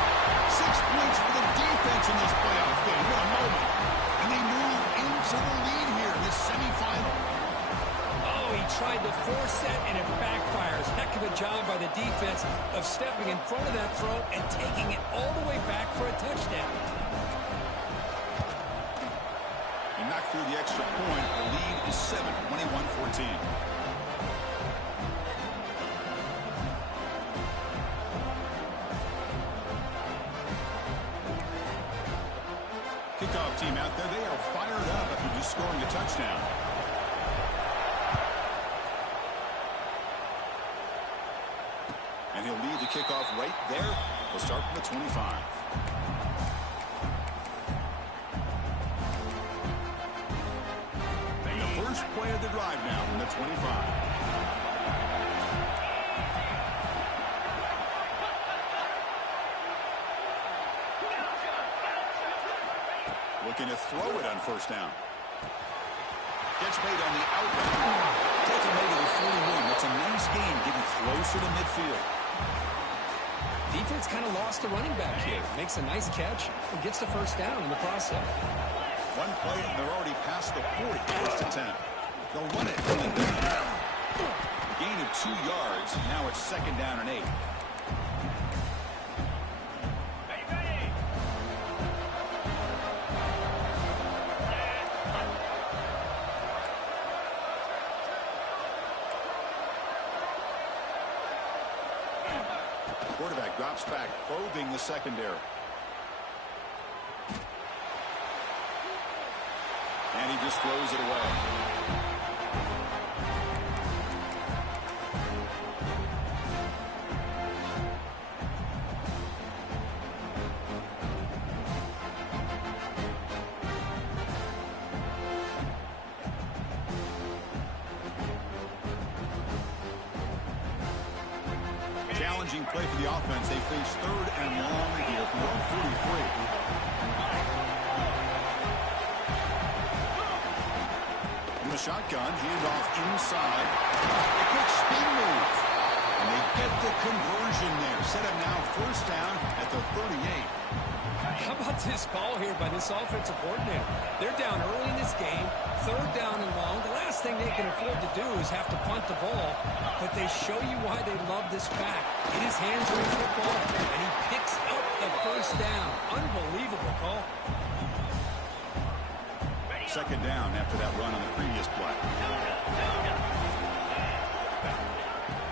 6 points for the defense in this playoff game. What a moment. And they move into the lead here in this semifinal. Oh, he tried to force that, and it backfires. Heck of a job by the defense of stepping in front of that throw and taking it all the way back for a touchdown. He knocked through the extra point. The lead is 7, 21-14. Kickoff team out there, they are fired up after just scoring a touchdown. And he'll lead the kickoff right there. He'll start from the 25. And the first play of the drive now from the 25. Looking to throw it on first down. Gets made on the outlet. Takes him over the 41. That's a nice game, getting closer to midfield. Defense kind of lost the running back here. Makes a nice catch and gets the first down in the process. One play, and they're already past the 40. First and 10. They'll run it from the down. Gain of 2 yards. Now it's second down and 8. Quarterback drops back, probing the secondary. And he just throws it away. Challenging play for the offense. They face third and long here from 143. In the shotgun, handoff inside. A quick spin move. And they get the conversion there. Set up now first down at the 38. How about this call here by this offensive coordinator? They're down early in this game, third down and long. The last thing they can afford to do is have to punt the ball, but they show you why they love this back. Get his hands on the football, and he picks up the first down. Unbelievable call. Second down after that run on the previous play.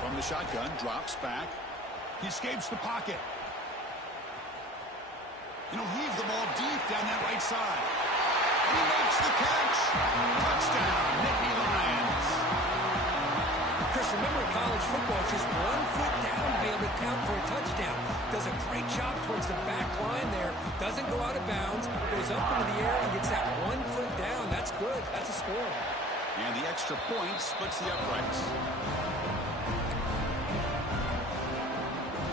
From the shotgun, drops back. He escapes the pocket. And he'll heave the ball deep down that right side. And he makes the catch. Touchdown, Nittany Lions. Chris, remember in college football, it's just 1 foot down to be able to count for a touchdown. Does a great job towards the back line there. Doesn't go out of bounds. Goes up into the air and gets that 1 foot down. That's good. That's a score. And the extra point splits the uprights.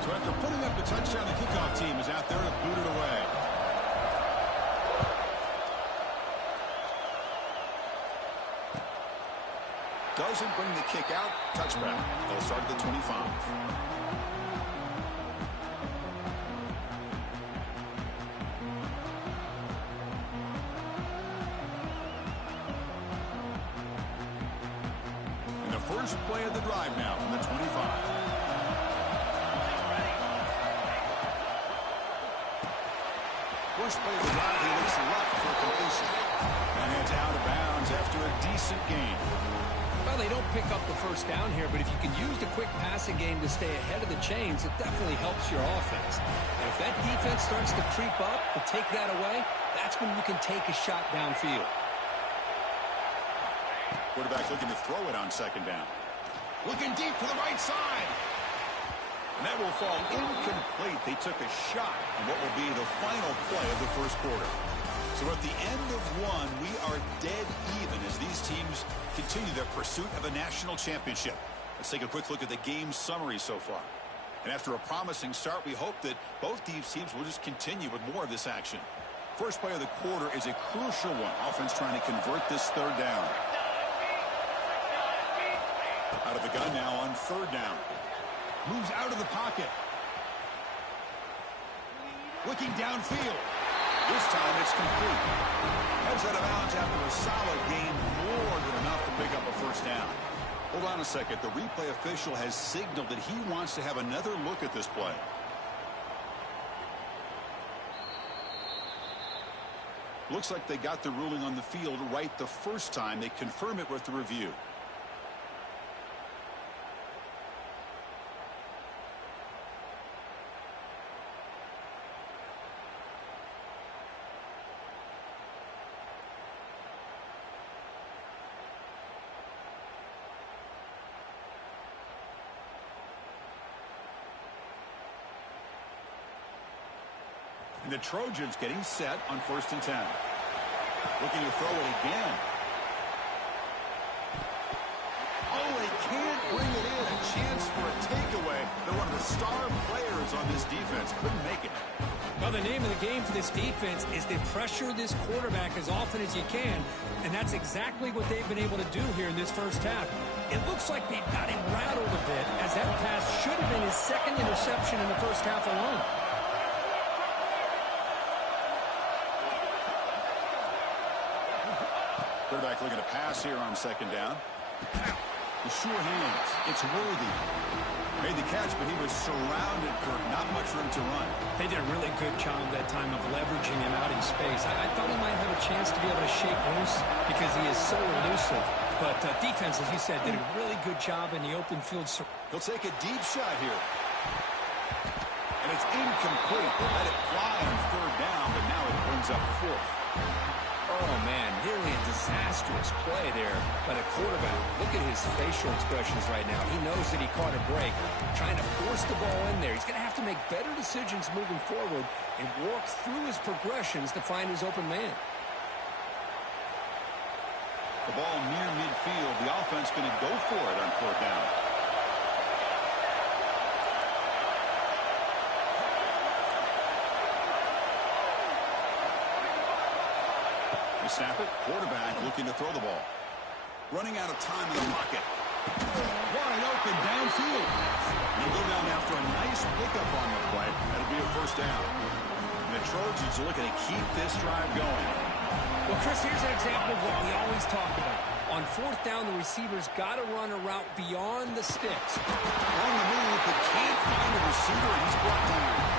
So after putting up the touchdown, the kickoff team is out there to boot it away. Doesn't bring the kick out. Touchback. They'll start at the 25. And the first play of the drive now from the 25. First play of the drive, he looks left for completion. And it's out of bounds after a decent gain. Well, they don't pick up the first down here, but if you can use the quick passing game to stay ahead of the chains, it definitely helps your offense. And if that defense starts to creep up and take that away, that's when you can take a shot downfield. Quarterback looking to throw it on second down. Looking deep to the right side. And that will fall incomplete. They took a shot on what will be the final play of the first quarter. So at the end of one, we are dead even as these teams continue their pursuit of a national championship. Let's take a quick look at the game summary so far. And after a promising start, we hope that both these teams will just continue with more of this action. First play of the quarter is a crucial one. Offense trying to convert this third down. Out of the gun now on third down. Moves out of the pocket. Looking downfield. This time it's complete. Heads out of bounds after a solid gain, more than enough to pick up a first down. Hold on a second. The replay official has signaled that he wants to have another look at this play. Looks like they got the ruling on the field right the first time. They confirm it with the review. And the Trojans getting set on 1st and 10. Looking to throw it again. Oh, they can't bring it in. A chance for a takeaway. They're one of the star players on this defense. Couldn't make it. Well, the name of the game for this defense is to pressure this quarterback as often as you can, and that's exactly what they've been able to do here in this first half. It looks like they've got him rattled a bit, as that pass should have been his second interception in the first half alone. Quarterback looking to pass here on 2nd down. The sure hands. It's Worthy. Made the catch, but he was surrounded, Kirk. Not much room to run. They did a really good job that time of leveraging him out in space. I thought he might have a chance to be able to shake loose because he is so elusive. But defense, as you said, did a really good job in the open field. He'll take a deep shot here. And it's incomplete. They let it fly on 3rd down, but now it brings up 4th. Oh, man, nearly a disastrous play there by the quarterback. Look at his facial expressions right now. He knows that he caught a break, trying to force the ball in there. He's going to have to make better decisions moving forward and work through his progressions to find his open man. The ball near midfield. The offense going to go for it on 4th down. Snap it. Quarterback looking to throw the ball. Running out of time in the pocket. Wide open downfield. He'll go down after a nice pickup on the play. That'll be a first down. And the Trojans are looking to keep this drive going. Well, Chris, here's an example of what we always talk about. On 4th down, the receiver's got to run a route beyond the sticks. On the move, but can't find a receiver, and he's brought down.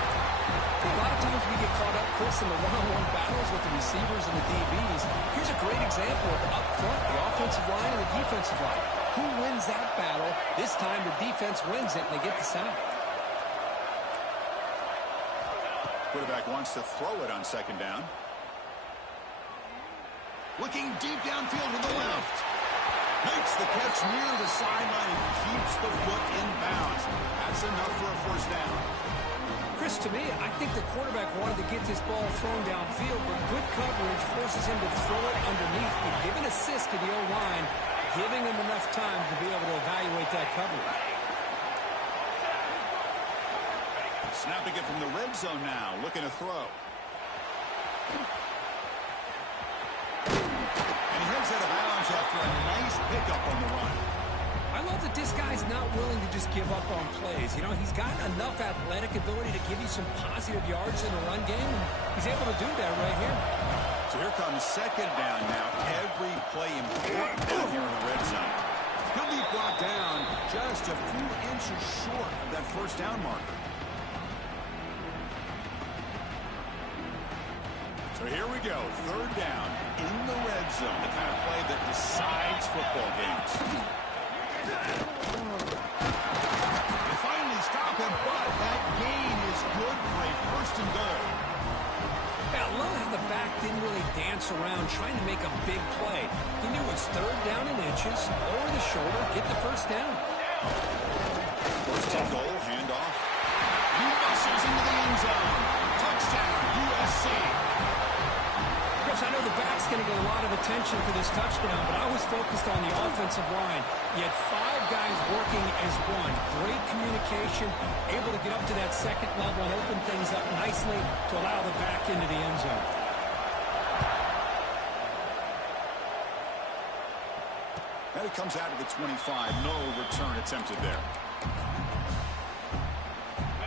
A lot of times we get caught up, Chris, in the one-on-one battles with the receivers and the DBs. Here's a great example of up front, the offensive line and the defensive line. Who wins that battle? This time the defense wins it, and they get the sack. Quarterback wants to throw it on 2nd down. Looking deep downfield to the left. Makes the catch near the sideline and keeps the foot in bounds. That's enough for a first down. Chris, to me, I think the quarterback wanted to get this ball thrown downfield, but good coverage forces him to throw it underneath. But give an assist to the O-line, giving him enough time to be able to evaluate that coverage. Snapping it from the red zone now, looking to throw. And he heads out of bounds after a nice pickup on the run. I love that this guy's not willing to just give up on plays. You know, he's got enough athletic ability to give you some positive yards in the run game, and he's able to do that right here. So here comes 2nd down now. Every play important down here in the red zone. He'll be brought down just a few inches short of that first down marker. So here we go. 3rd down in the red zone. The kind of play that decides football games. They finally stop him, but that gain is good for a 1st and goal. Yeah, I love how the back didn't really dance around trying to make a big play. He knew it's 3rd down in inches, over the shoulder, get the first down. 1st and goal, handoff. He muscles into the end zone. Touchdown, USC. Chris, I know the back's going to get a lot of attention for this touchdown, but I was focused on the offensive line. You had 5 guys working as one. Great communication, able to get up to that 2nd level and open things up nicely to allow the back into the end zone. Now he comes out to the 25. No return attempted there.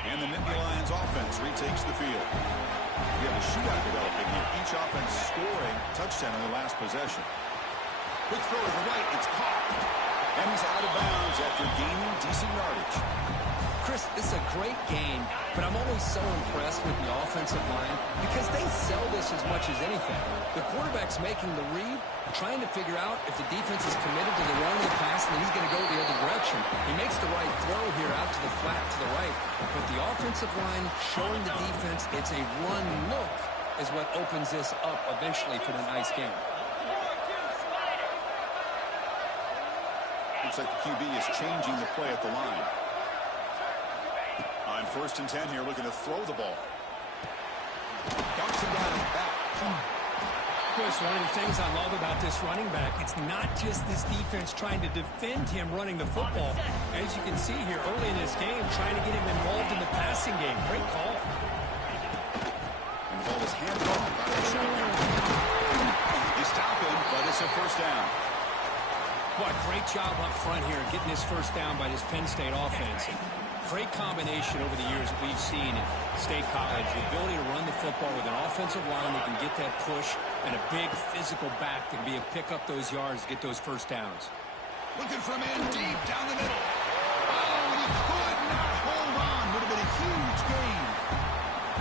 And the Nittany Lions offense retakes the field. We have a shootout developing here. Each offense scoring touchdown in their last possession. Quick throw to the right. It's caught. And he's out of bounds after gaining decent yardage. Chris, this is a great game, but I'm always so impressed with the offensive line because they sell this as much as anything. The quarterback's making the read, trying to figure out if the defense is committed to the run or the pass, and then he's going to go the other direction. He makes the right throw here out to the flat to the right, but the offensive line showing the defense it's a run look is what opens this up eventually for the nice game. Looks like the QB is changing the play at the line. On 1st and 10 here, looking to throw the ball. Dumps him down and back. Chris, one of the things I love about this running back, it's not just this defense trying to defend him running the football. As you can see here early in this game, trying to get him involved in the passing game. Great call. And the ball is handed off out of the shotgun. They stop him, but it's a first down. What great job up front here getting this first down by this Penn State offense. Great combination over the years that we've seen in State College. The ability to run the football with an offensive line that can get that push and a big physical back to be able to pick up those yards, get those first downs. Looking for a man deep down the middle. Oh, and he could not hold on. Would have been a huge gain.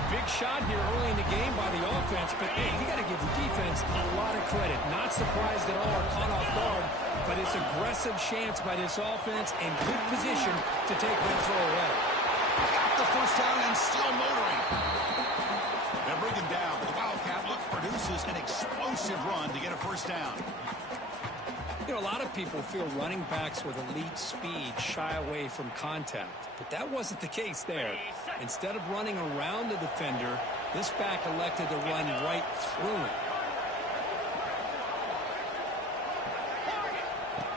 Big shot here early in the game by the offense, but hey, you got to give the defense a lot of credit. Not surprised at all or caught off guard, but it's aggressive chance by this offense and good position to take that throw away. Got the first down and still motoring. They'll bring him down. The Wildcat produces an explosive run to get a first down. You know, a lot of people feel running backs with elite speed shy away from contact, but that wasn't the case there. Instead of running around the defender, this back elected to run right through it.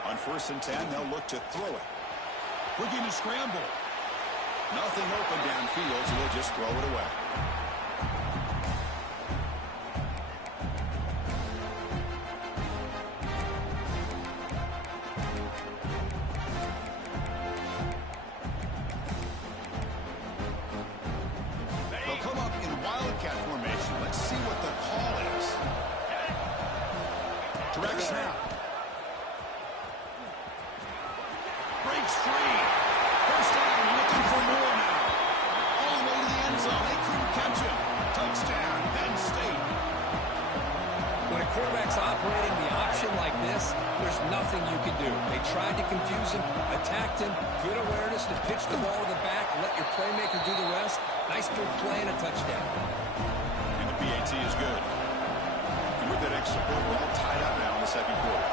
On 1st and 10, they'll look to throw it. Looking to scramble. Nothing open downfield, so they'll just throw it away. They'll come up in Wildcat formation. Let's see what the call is. Direct snap. Breaks free. First down, looking for more now. All the way to the end zone. They couldn't catch him. Touchdown, Penn State. When a quarterback's operating the option like this, there's nothing you can do. They tried to confuse him, attacked him, good awareness to pitch the ball to the back, let your playmaker do the rest. Nice big play and a touchdown. And the PAT is good. And with that extra point, we're all tied up now in the second quarter.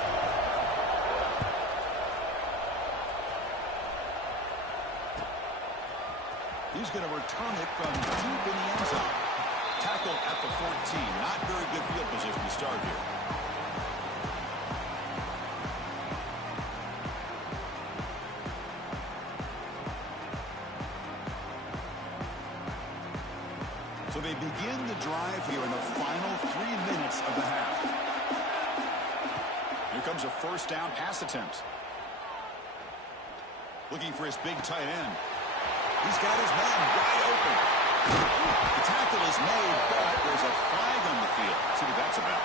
He's going to return it from deep in the end zone. Tackled at the 14. Not very good field position to start here. So they begin the drive here in the final 3 minutes of the half. Here comes a first down pass attempt. Looking for his big tight end. He's got his man wide open. The tackle is made, but there's a flag on the field. Let's see what that's about.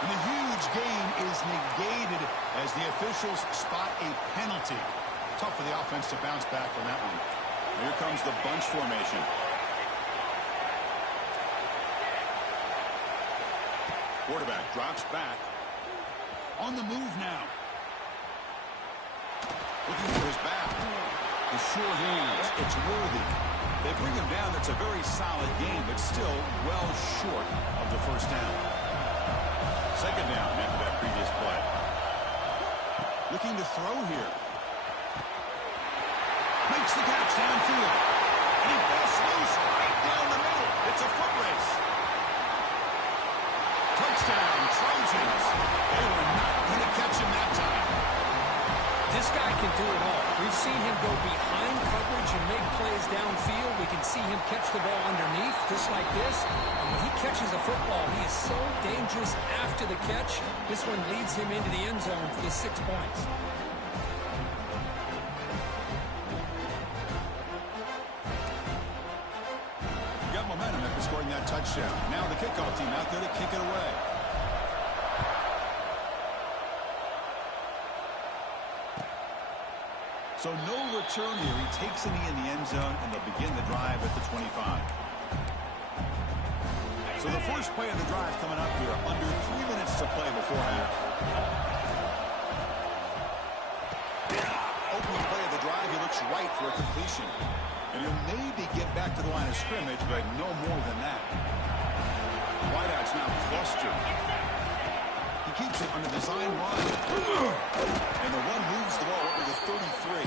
And the huge gain is negated as the officials spot a penalty. Tough for the offense to bounce back from that one. Here comes the bunch formation. Quarterback drops back. On the move now. Looking for his back. The short hands. It's worthy. They bring him down. It's a very solid game, but still well short of the first down. Second down after that previous play. Looking to throw here. Makes the catch downfield. And he busts loose right down the middle. It's a foot race. Touchdown, Trojans. They were not going to catch him that time. This guy can do it all. We've seen him go behind coverage him make plays downfield. We can see him catch the ball underneath, just like this. And when he catches a football, he is so dangerous after the catch. This one leads him into the end zone for the 6 points. You got momentum after scoring that touchdown. Now the kickoff team out there to kick it away. So no return here. He takes a knee in the end zone, and they'll begin the drive at the 25. So the first play of the drive coming up here. Under 3 minutes to play before half. Opening play of the drive, he looks right for a completion. And he'll maybe get back to the line of scrimmage, but no more than that. Wideout's now clustered. He keeps it on the design run. And the run moves the ball over to 33.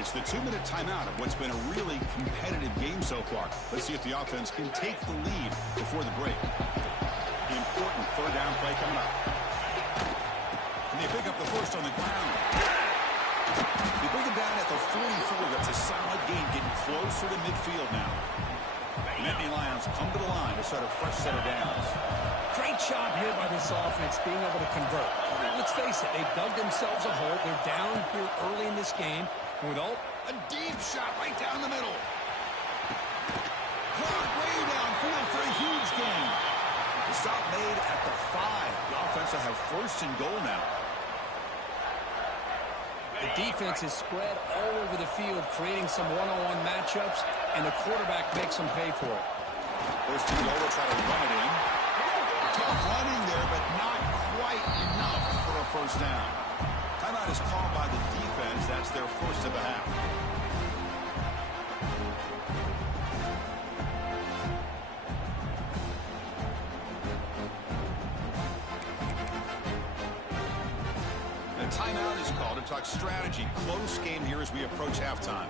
It's the 2-minute timeout of what's been a really competitive game so far. Let's see if the offense can take the lead before the break. The important third down play coming up. And they pick up the first on the ground. They bring him down at the 44. That's a solid gain, getting closer to midfield now. Nittany Lions come to the line to start a fresh set of downs. Great job here by this offense being able to convert. Let's face it, they've dug themselves a hole. They're down here early in this game. With all a deep shot right down the middle. Clock way downfield for a huge gain. The stop made at the 5. The offense will have first and goal now. The defense is spread all over the field, creating some one-on-one matchups, and the quarterback makes them pay for it. First and goal, will try to run it in. Tough running there, but not quite enough for a first down. Timeout is called by the defense. That's their first of the half. The timeout is called to talk strategy. Close game here as we approach halftime.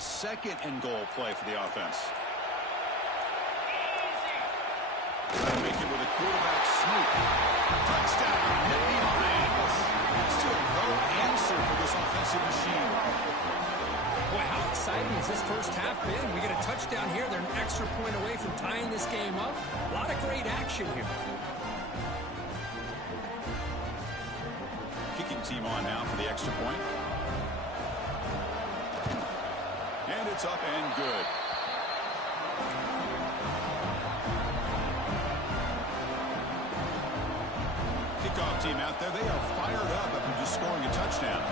Second and goal play for the offense. Trying to make it with a quarterback sneak. Touchdown, Nittany Lions. Still no answer for this offensive machine. Boy, how exciting has this first half been? We get a touchdown here. They're an extra point away from tying this game up. A lot of great action here. Kicking team on now for the extra point. And it's up and good. Kickoff team out there. They are fired up after just scoring a touchdown.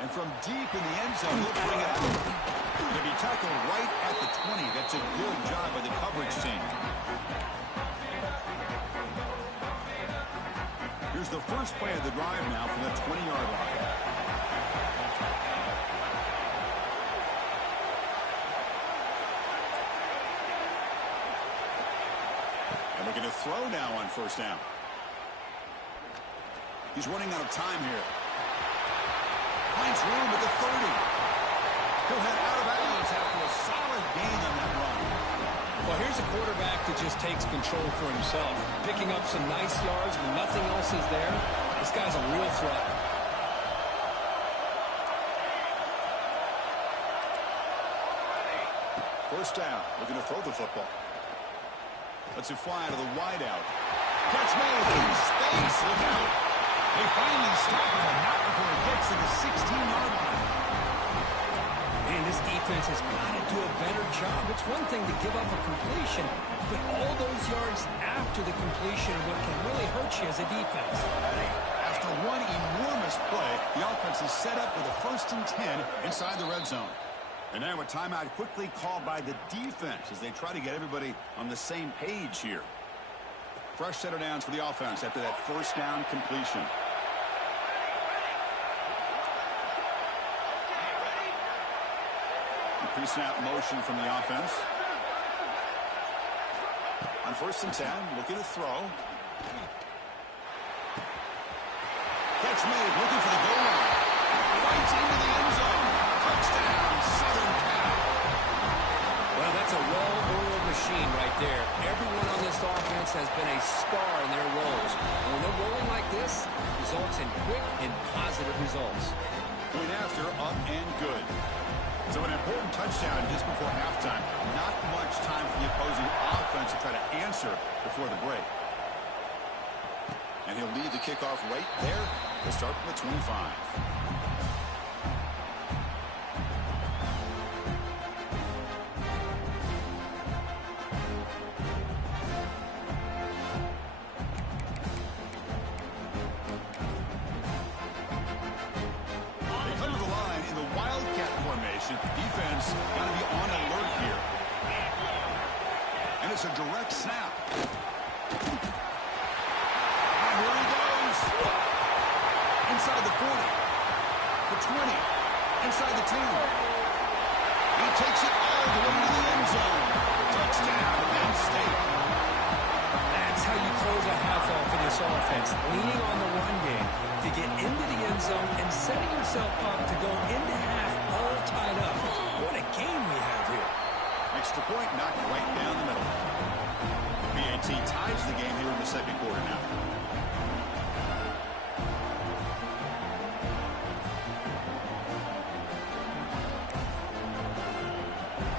And from deep in the end zone, he'll bring it out. Going to be tackled right at the 20. That's a good job by the coverage team. Here's the first play of the drive now from the 20-yard line. And looking to throw now on first down. He's running out of time here. Finds room at the 30. He'll head out of bounds after a solid gain on that run. Well, here's a quarterback that just takes control for himself. Picking up some nice yards when nothing else is there. This guy's a real threat. First down. Looking to throw the football. Lets it fly out of the wideout. Catch made in space. Look out. They finally stop him, but not before he gets to the 16-yard line. Man, this defense has got to do a better job. It's one thing to give up a completion, but all those yards after the completion are what can really hurt you as a defense. After one enormous play, the offense is set up with a 1st and 10 inside the red zone. And now a timeout quickly called by the defense as they try to get everybody on the same page here. Fresh set of downs for the offense after that first down completion. Pre-snap motion from the offense. On 1st and 10, looking to throw. Catch made, looking for the goal line. Fights into the end zone. Touchdown, Southern Cal. Well, that's a well-oiled machine right there. Everyone on this offense has been a star in their roles. And when they're rolling like this, results in quick and positive results. Point after, up and good. So an important touchdown just before halftime. Not much time for the opposing offense to try to answer before the break. And he'll lead the kickoff right there. We'll start from the 25. They come to the line in the Wildcat formation. Defense got to be on alert here. And it's a direct snap. Here he goes. Inside the 40. The 20. Inside the 10. He takes it all the way to the end zone. Touchdown, Penn State. That's how you close a half off in this offense. Leaning on the run game to get into the end zone and setting yourself up to go into half all tied up. What a game we have here. Extra point knocked right down the middle. The PAT ties the game here in the second quarter now.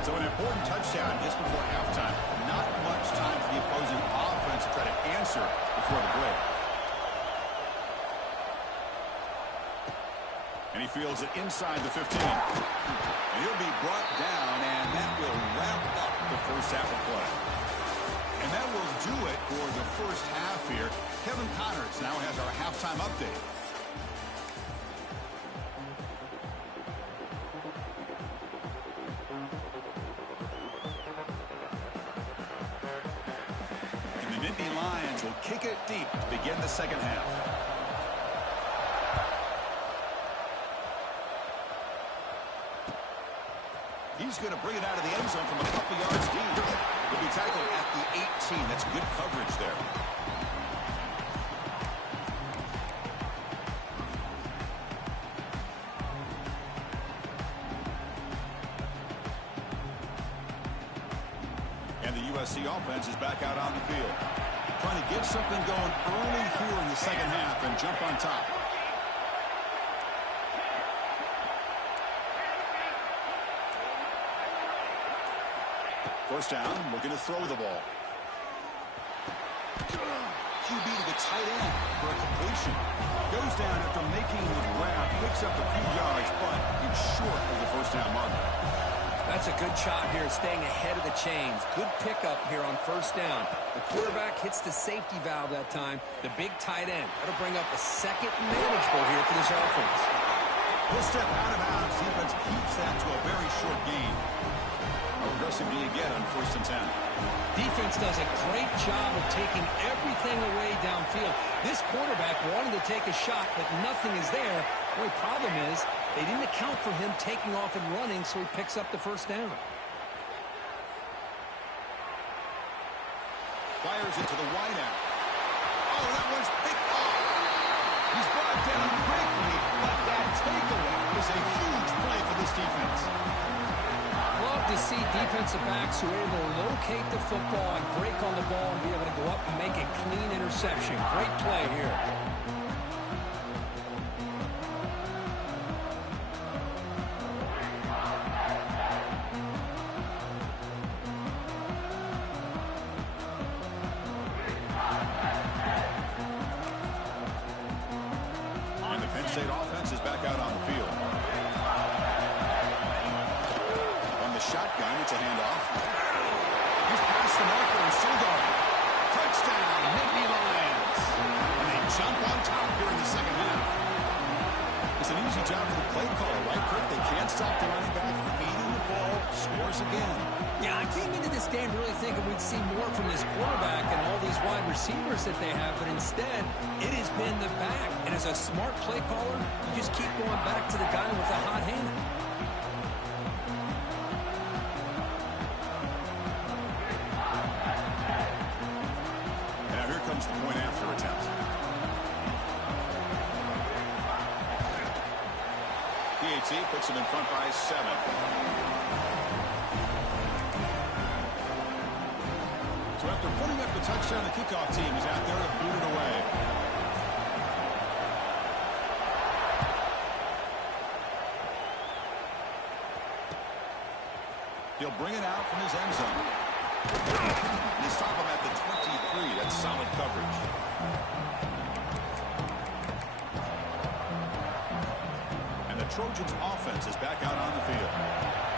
So an important touchdown just before halftime. Not much time for the opposing offense to try to answer before the break. And he fields it inside the 15. And he'll be brought down, and that will wrap up the first half of play. And that will do it for the first half here. Kevin Connors now has our halftime update. Lions will kick it deep to begin the second half. He's going to bring it out of the end zone from a couple yards deep. He'll be tackled at the 18. That's good coverage there. And the USC offense is back out on the field. Trying to get something going early here in the second half and jump on top. First down, looking to throw the ball. QB to the tight end for a completion. Goes down after making the grab, picks up a few yards, but it's short of the first down marker. That's a good shot here, staying ahead of the chains. Good pickup here on first down. The quarterback hits the safety valve that time. The big tight end. That'll bring up a second manageable here for this offense. He'll step out of bounds. Defense keeps that to a very short gain. Aggressively again on 1st and 10. Defense does a great job of taking everything away downfield. This quarterback wanted to take a shot, but nothing is there. The only problem is they didn't account for him taking off and running, so he picks up the first down. Fires it to the wideout. Oh, that one's picked off. He's brought down quickly, but that takeaway is a huge play for this defense. Love to see defensive backs who are able to locate the football and break on the ball and be able to go up and make a clean interception. Great play here. And the Penn State offense is back out on the field. Shotgun, it's a handoff. He's past the marker and still going. Touchdown, Nittany Lions. And they jump on top here in the second half. It's an easy job for the play caller, right, Kirk? They can't stop the running back from feeding the ball. Scores again. Yeah, I came into this game really thinking we'd see more from this quarterback and all these wide receivers that they have, but instead, it has been the back. And as a smart play caller, you just keep going back to the guy with the hot hand. Dynasty puts them in front by 7. So after putting up the touchdown, the kickoff team is out there to boot it away. He'll bring it out from his end zone. And he's stopped him at the 23. That's solid coverage. And the Trojans' offense is back out on the field.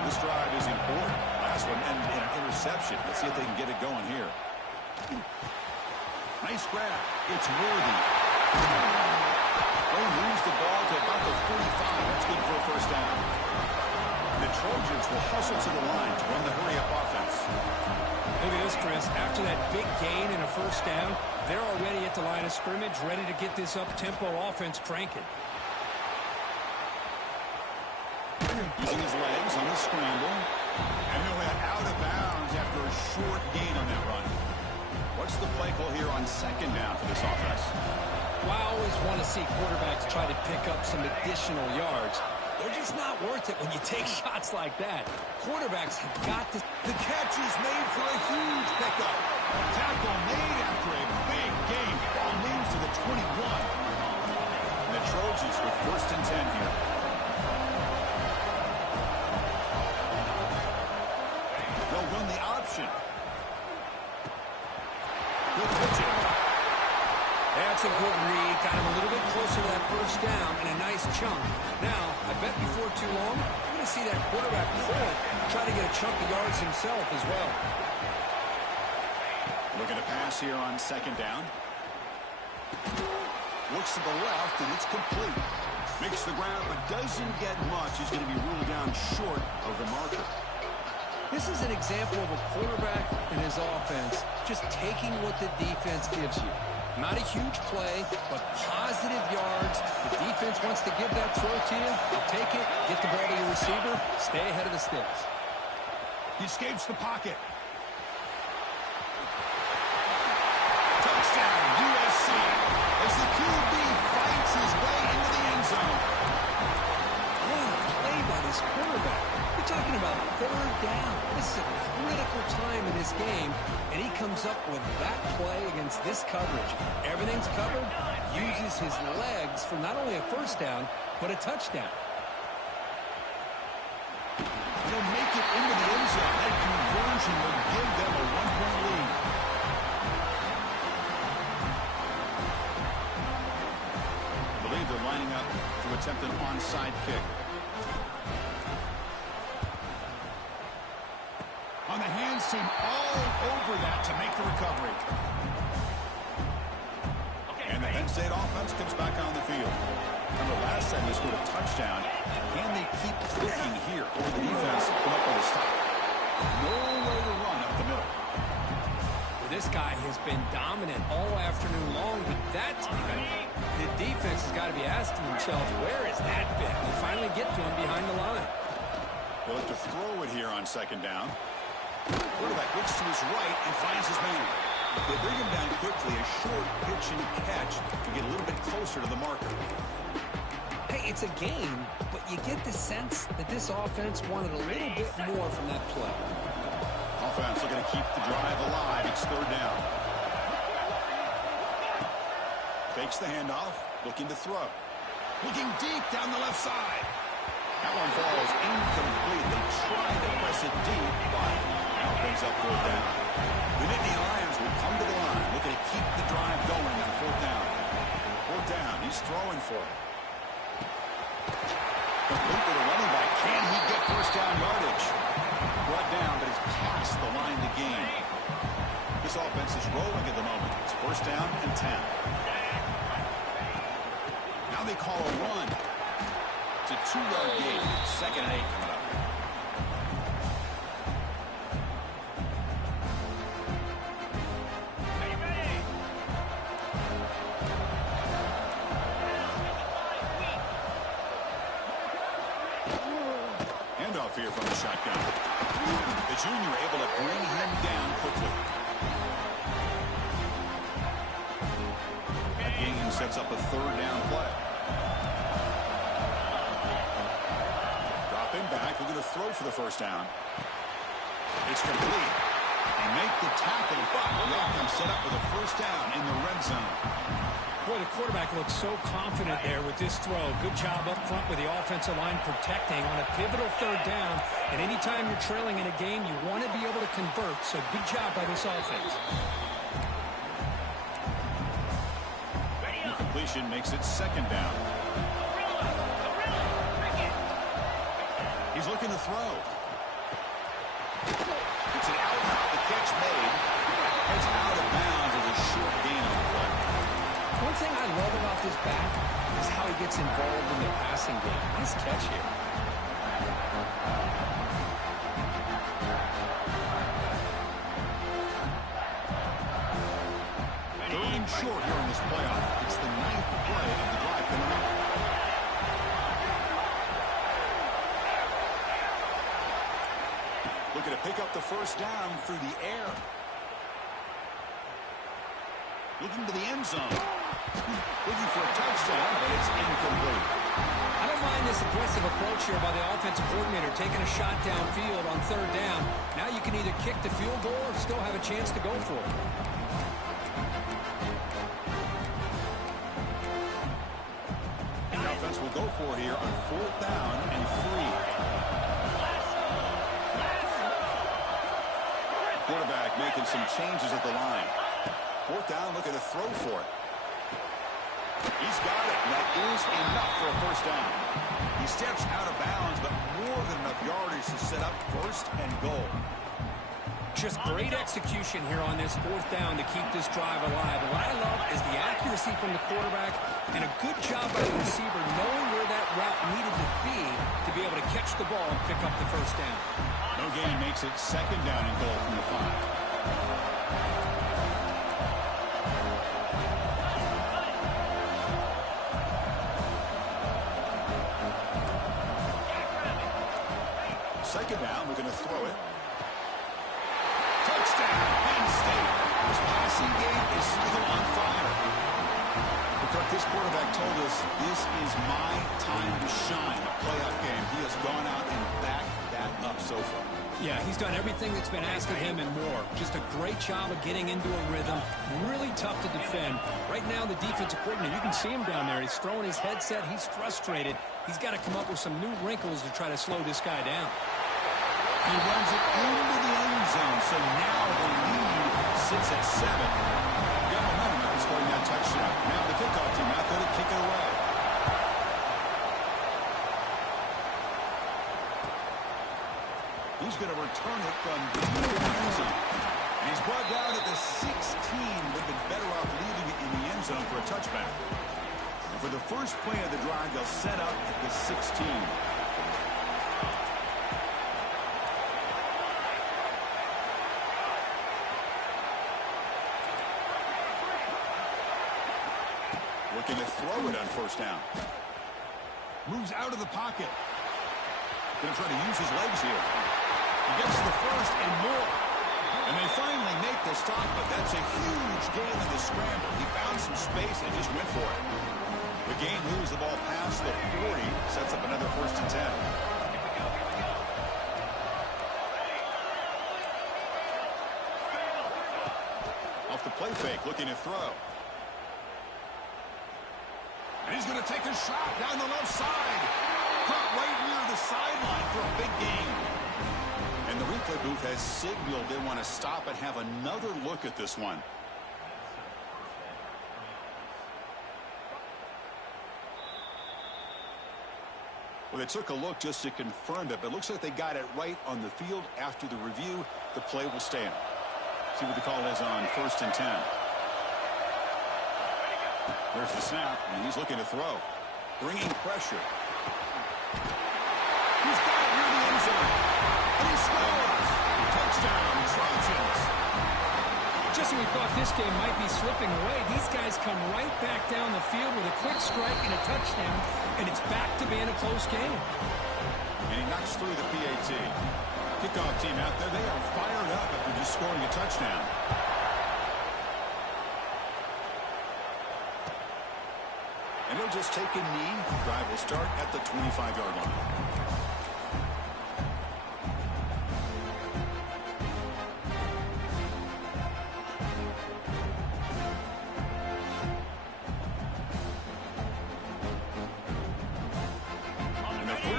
This drive is important. Last one ended in an interception. Let's see if they can get it going here. Nice grab. It's worthy. They lose the ball to about the 45. That's good for a first down. The Trojans will hustle to the line to run the hurry-up offense. Look at this, Chris. After that big gain and a first down, they're already at the line of scrimmage, ready to get this up-tempo offense cranking. Using his legs on the scramble. And he'll head out of bounds after a short gain on that run. What's the play call here on second down for this offense? Well, I always want to see quarterbacks try to pick up some additional yards. They're just not worth it when you take shots like that. Quarterbacks have got to... The catch is made for a huge pickup. Tackle made after a big gain. Ball moves to the 21. And the Trojans with 1st and 10 here. They'll run the option. Good pitching. That's a good read. Got him a little bit closer to that first down and a nice chunk. Now, I bet before too long, you're going to see that quarterback pull it, try to get a chunk of yards himself as well. Looking to pass here on second down. Looks to the left, and it's complete. Makes the ground, but doesn't get much. He's going to be ruled down short of the marker. This is an example of a quarterback and his offense just taking what the defense gives you. Not a huge play, but positive yards. The defense wants to give that throw to you. You take it, get the ball to your receiver, stay ahead of the sticks. He escapes the pocket. Touchdown, USC, as the QB fights his way into the end zone. What a play by this quarterback. We're talking about 3rd down. This is a critical time in this game, and he comes up with that play against this coverage. Everything's covered, uses his legs for not only a first down, but a touchdown. They'll make it into the end zone. That conversion will give them a 1-point lead. I believe they're lining up to attempt an onside kick. On the hands team all over that to make the recovery. And the Penn State offense comes back on the field. Remember last time they scored a touchdown. Can they keep clicking here? Or the defense come up with a stop? No way to run up the middle. Well, this guy has been dominant all afternoon long, but that time, the defense has got to be asking themselves, where is that been? They finally get to him behind the line. They'll have to throw it here on second down. Quarterback looks to his right and finds his man. They bring him down quickly. A short pitch and catch to get a little bit closer to the marker. Hey, it's a game, but you get the sense that this offense wanted a little bit more from that play. Offense looking to keep the drive alive. It's 3rd down. Fakes the handoff, looking to throw. Looking deep down the left side. That one falls incomplete. They tried to press it deep, but now brings up 4th down. The Nittany Lions will come to the line, looking to keep the drive going on 4th down. 4th down, he's throwing for it. Complete to the running back. Can he get first down yardage? Brought down, but he's past the line to gain. This offense is rolling at the moment. It's 1st down and 10. Now they call a run. It's a 2-yard gain. 2nd and 8 coming up. Handoff here from the shotgun. The junior able to bring him down quickly. That gain sets up a 3rd down play. throw for the first down. It's complete. They make the tackle, but the offense set up with a first down in the red zone. Boy, the quarterback looks so confident there with this throw. Good job up front with the offensive line protecting on a pivotal third down. And anytime you're trailing in a game, you want to be able to convert. So good job by this offense. Completion makes it second down. He's looking to throw. It's an out route. The catch made. It's out of bounds as a short gain on the play. One thing I love about this back is how he gets involved in the passing game. Nice catch here. Third and short here in this playoff. It's the 9th play of the drive coming up. Looking to pick up the first down through the air. Looking to the end zone. Looking for a touchdown, but it's incomplete. I don't mind this aggressive approach here by the offensive coordinator, taking a shot downfield on third down. Now you can either kick the field goal or still have a chance to go for it. The offense will go for here on 4th down and 3. Quarterback making some changes at the line. 4th down, looking to throw for it. He's got it. That is enough for a first down. He steps out of bounds, but more than enough yardage to set up 1st and goal. Just great execution here on this 4th down to keep this drive alive. And what I love is the accuracy from the quarterback and a good job by the receiver knowing where that route needed to be able to catch the ball and pick up the first down. No gain makes it 2nd down and goal from the 5. Second down, we're going to throw it. Touchdown, Penn State. This passing game is still on fire. This quarterback told us this is my time to shine, a playoff game. He has gone out and backed that up so far. Yeah, he's done everything that's been asked of him and more. Just a great job of getting into a rhythm. Really tough to defend. Right now, the defensive coordinator, you can see him down there. He's throwing his headset. He's frustrated. He's got to come up with some new wrinkles to try to slow this guy down. He runs it into the end zone, so now the lead sits at 7. Got momentum after scoring that touchdown. Now the kickoff team out there to kick it away. He's going to return it from the end zone. And he's brought down at the 16. They've been better off leaving it in the end zone for a touchback. And for the first play of the drive, they'll set up at the 16. Looking to throw it on first down. Moves out of the pocket. Going to try to use his legs here. He gets the first and more. And they finally make the stop, but that's a huge gain in the scramble. He found some space and just went for it. The game moves the ball past the 40, sets up another 1st and 10. Off the play fake, looking to throw. And he's going to take a shot down the left side. Caught right near the sideline for a big gain. And the replay booth has signaled they want to stop and have another look at this one. Well, they took a look just to confirm it, but it looks like they got it right on the field. After the review, the play will stand. See what the call is on 1st and 10. There's the snap, and he's looking to throw. Bringing pressure. He's got it near the end zone. And he scores. Touchdown, Trojans. Just when we thought this game might be slipping away, these guys come right back down the field with a quick strike and a touchdown, and it's back to being a close game. And he knocks through the PAT. Kickoff team out there, they are fired up after just scoring a touchdown. And they'll just take a knee. Drive will start at the 25-yard line.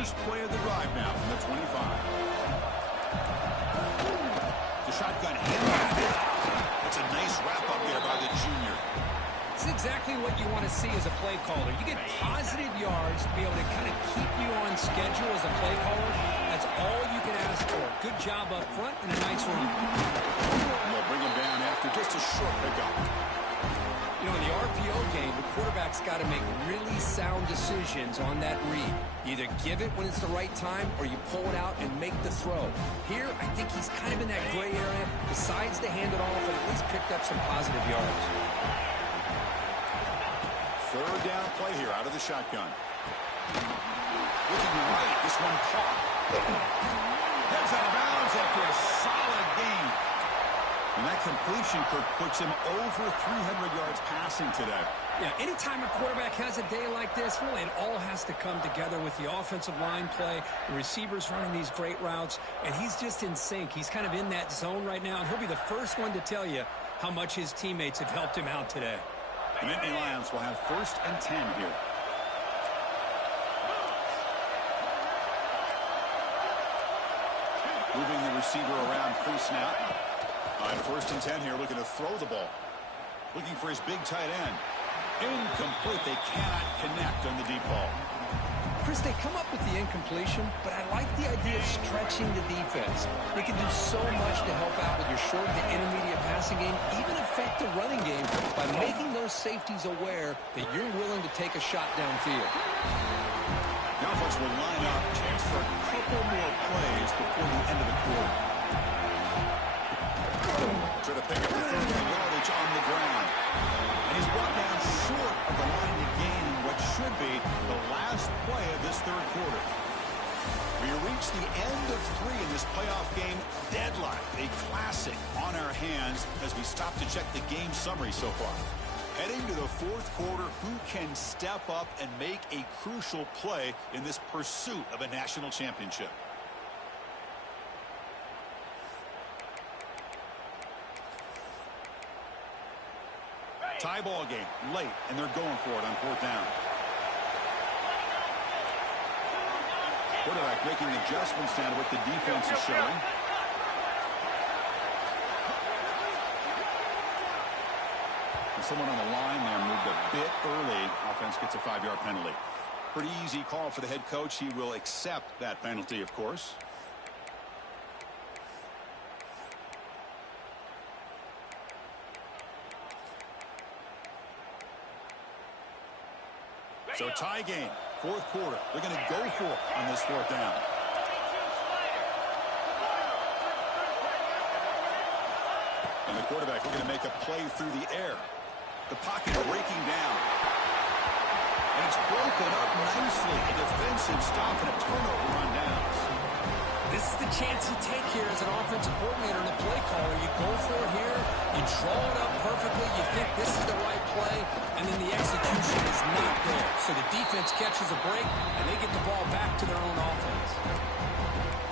first play of the drive now from the 25. The shotgun handoff. It's a nice wrap-up there by the junior. It's exactly what you want to see as a play caller. You get positive yards to be able to kind of keep you on schedule as a play caller. That's all you can ask for. Good job up front and a nice run. They'll bring him down after just a short pickup. You know, in the RPO game, the quarterback's got to make really sound decisions on that read. You either give it when it's the right time or you pull it out and make the throw. Here, I think he's kind of in that gray area, decides to hand it off and at least picked up some positive yards. Third down play here out of the shotgun. Looking right, this one caught. Heads out of bounds after a solid gain. And that completion, Kirk, puts him over 300 yards passing today. Yeah, anytime a quarterback has a day like this, really it all has to come together with the offensive line play, the receivers running these great routes, and he's just in sync. He's kind of in that zone right now, and he'll be the first one to tell you how much his teammates have helped him out today. The Nittany Lions will have 1st and 10 here. Moving the receiver around pre-snap. On 1st and 10 here, looking to throw the ball. Looking for his big tight end. Incomplete. They cannot connect on the deep ball. Chris, they come up with the incompletion, but I like the idea of stretching the defense. They can do so much to help out with your short to intermediate passing game, even affect the running game by making those safeties aware that you're willing to take a shot downfield. The offense will line up. Chance for a couple more plays before the end of the quarter. Try to pick up the third down yardage on the ground. And he's brought down short of the line to gain what should be the last play of this third quarter. We reach the end of 3 in this playoff game. Deadline, a classic on our hands as we stop to check the game summary so far. Heading to the 4th quarter, who can step up and make a crucial play in this pursuit of a national championship? Tie ball game, late, and they're going for it on 4th down. Quarterback making adjustments down to what the defense is showing. And someone on the line there moved a bit early. Offense gets a 5-yard penalty. Pretty easy call for the head coach. He will accept that penalty, of course. So tie game, 4th quarter. They're going to go for it on this 4th down. And the quarterback looking to make a play through the air. The pocket breaking down. And it's broken up nicely. A defensive stop and a turnover on downs. This is the chance you take here as an offensive coordinator and a play caller. You go for it here. You draw it up perfectly. You think this is the right play, and then the execution is not there. So the defense catches a break, and they get the ball back to their own offense.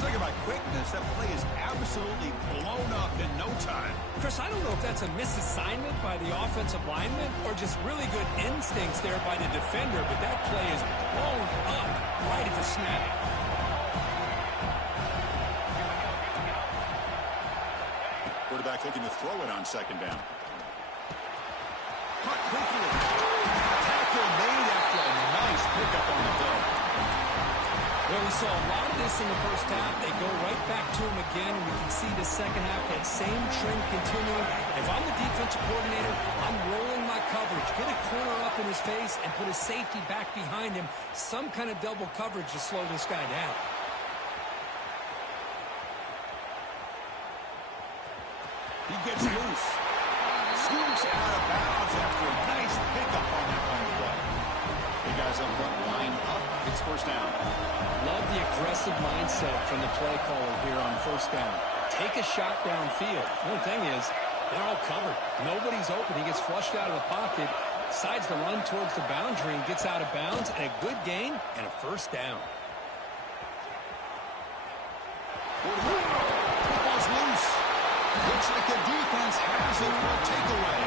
Talking about quickness, that play is absolutely blown up in no time. Chris, I don't know if that's a misassignment by the offensive lineman or just really good instincts there by the defender, but that play is blown up right at the snap. Quarterback looking to throw it on 2nd down. Caught quickly. Tackle made after a nice pickup on the play. Well, we saw a lot of this in the first half. They go right back to him again, and we can see the second half, that same trend continuing. If I'm the defensive coordinator, I'm rolling my coverage. Get a corner up in his face and put a safety back behind him. Some kind of double coverage to slow this guy down. He gets loose. Scoops out of bounds after a nice pickup on that one play. The guys up front line up. It's 1st down. Love the aggressive mindset from the play caller here on 1st down. Take a shot downfield. The only thing is, they're all covered. Nobody's open. He gets flushed out of the pocket, decides to run towards the boundary and gets out of bounds, and a good gain and a 1st down. Football's loose. Looks like the defense has it for a takeaway.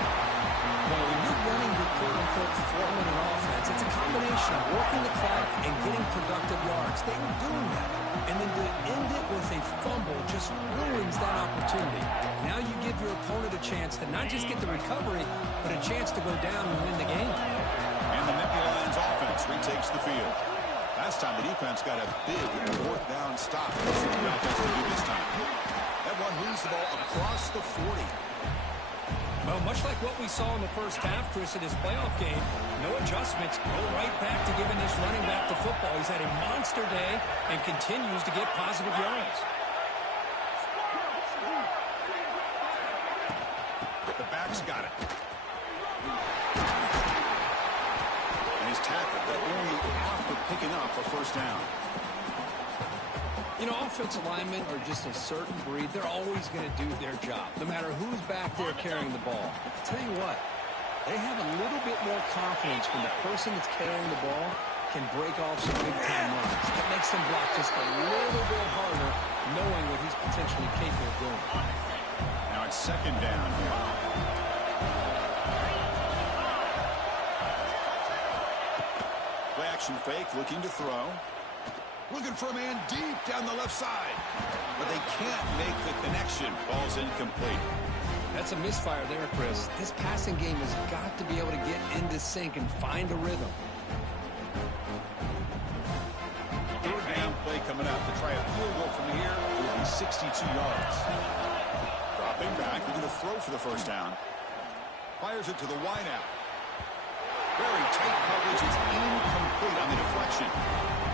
Well, when you're running your quote-unquote four-minute offense, it's a combination of working the clock and getting productive yards. They were doing that. And then to end it with a fumble just ruins that opportunity. Now you give your opponent a chance to not just get the recovery, but a chance to go down and win the game. And the Nittany Lions offense retakes the field. Last time the defense got a big fourth down stop. Let's see what the offense will do this time. That one moves the ball across the 40. Well, much like what we saw in the first half, Chris, in this playoff game, no adjustments. Go right back to giving this running back the football. He's had a monster day and continues to get positive yards. The back's got it. And he's tackled, but only after picking up a first down. You know, offensive linemen are just a certain breed. They're always going to do their job, no matter who's back there carrying the ball. I'll tell you what, they have a little bit more confidence when the person that's carrying the ball can break off some big-time runs. That makes them block just a little bit harder, knowing what he's potentially capable of doing. Now it's second down here. Play action fake, looking to throw. Looking for a man deep down the left side. But they can't make the connection. Ball's incomplete. That's a misfire there, Chris. This passing game has got to be able to get into sync and find a rhythm. Third down play coming up to try a field goal from here. It will be 62 yards. Dropping back, looking to throw for the first down. Fires it to the wideout. Very tight coverage. It's incomplete on the deflection.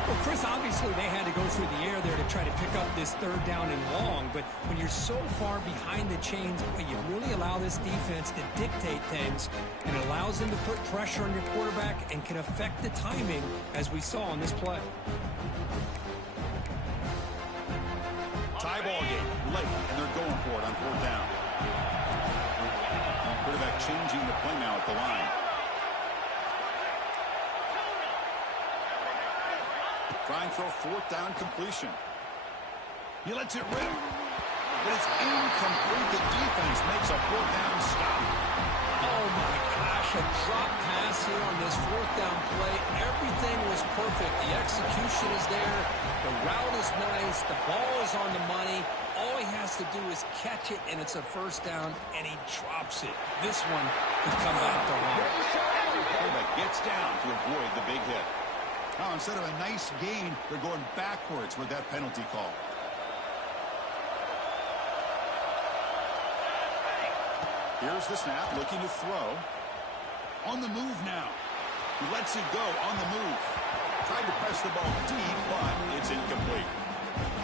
Well, Chris, obviously they had to go through the air there to try to pick up this third down and long, but when you're so far behind the chains, you really allow this defense to dictate things, and it allows them to put pressure on your quarterback and can affect the timing, as we saw on this play. Tie ball game, late, and they're going for it on fourth down. Quarterback changing the play now at the line. Trying for a fourth down completion. He lets it rip. But it's incomplete. The defense makes a fourth down stop. Oh, my gosh. A drop pass here on this fourth down play. Everything was perfect. The execution is there. The route is nice. The ball is on the money. All he has to do is catch it, and it's a first down, and he drops it. This one could come back to home. Quarterback gets down to avoid the big hit. Now, instead of a nice gain, they're going backwards with that penalty call. Here's the snap, looking to throw. On the move now. He lets it go on the move. Tried to press the ball deep, but it's incomplete.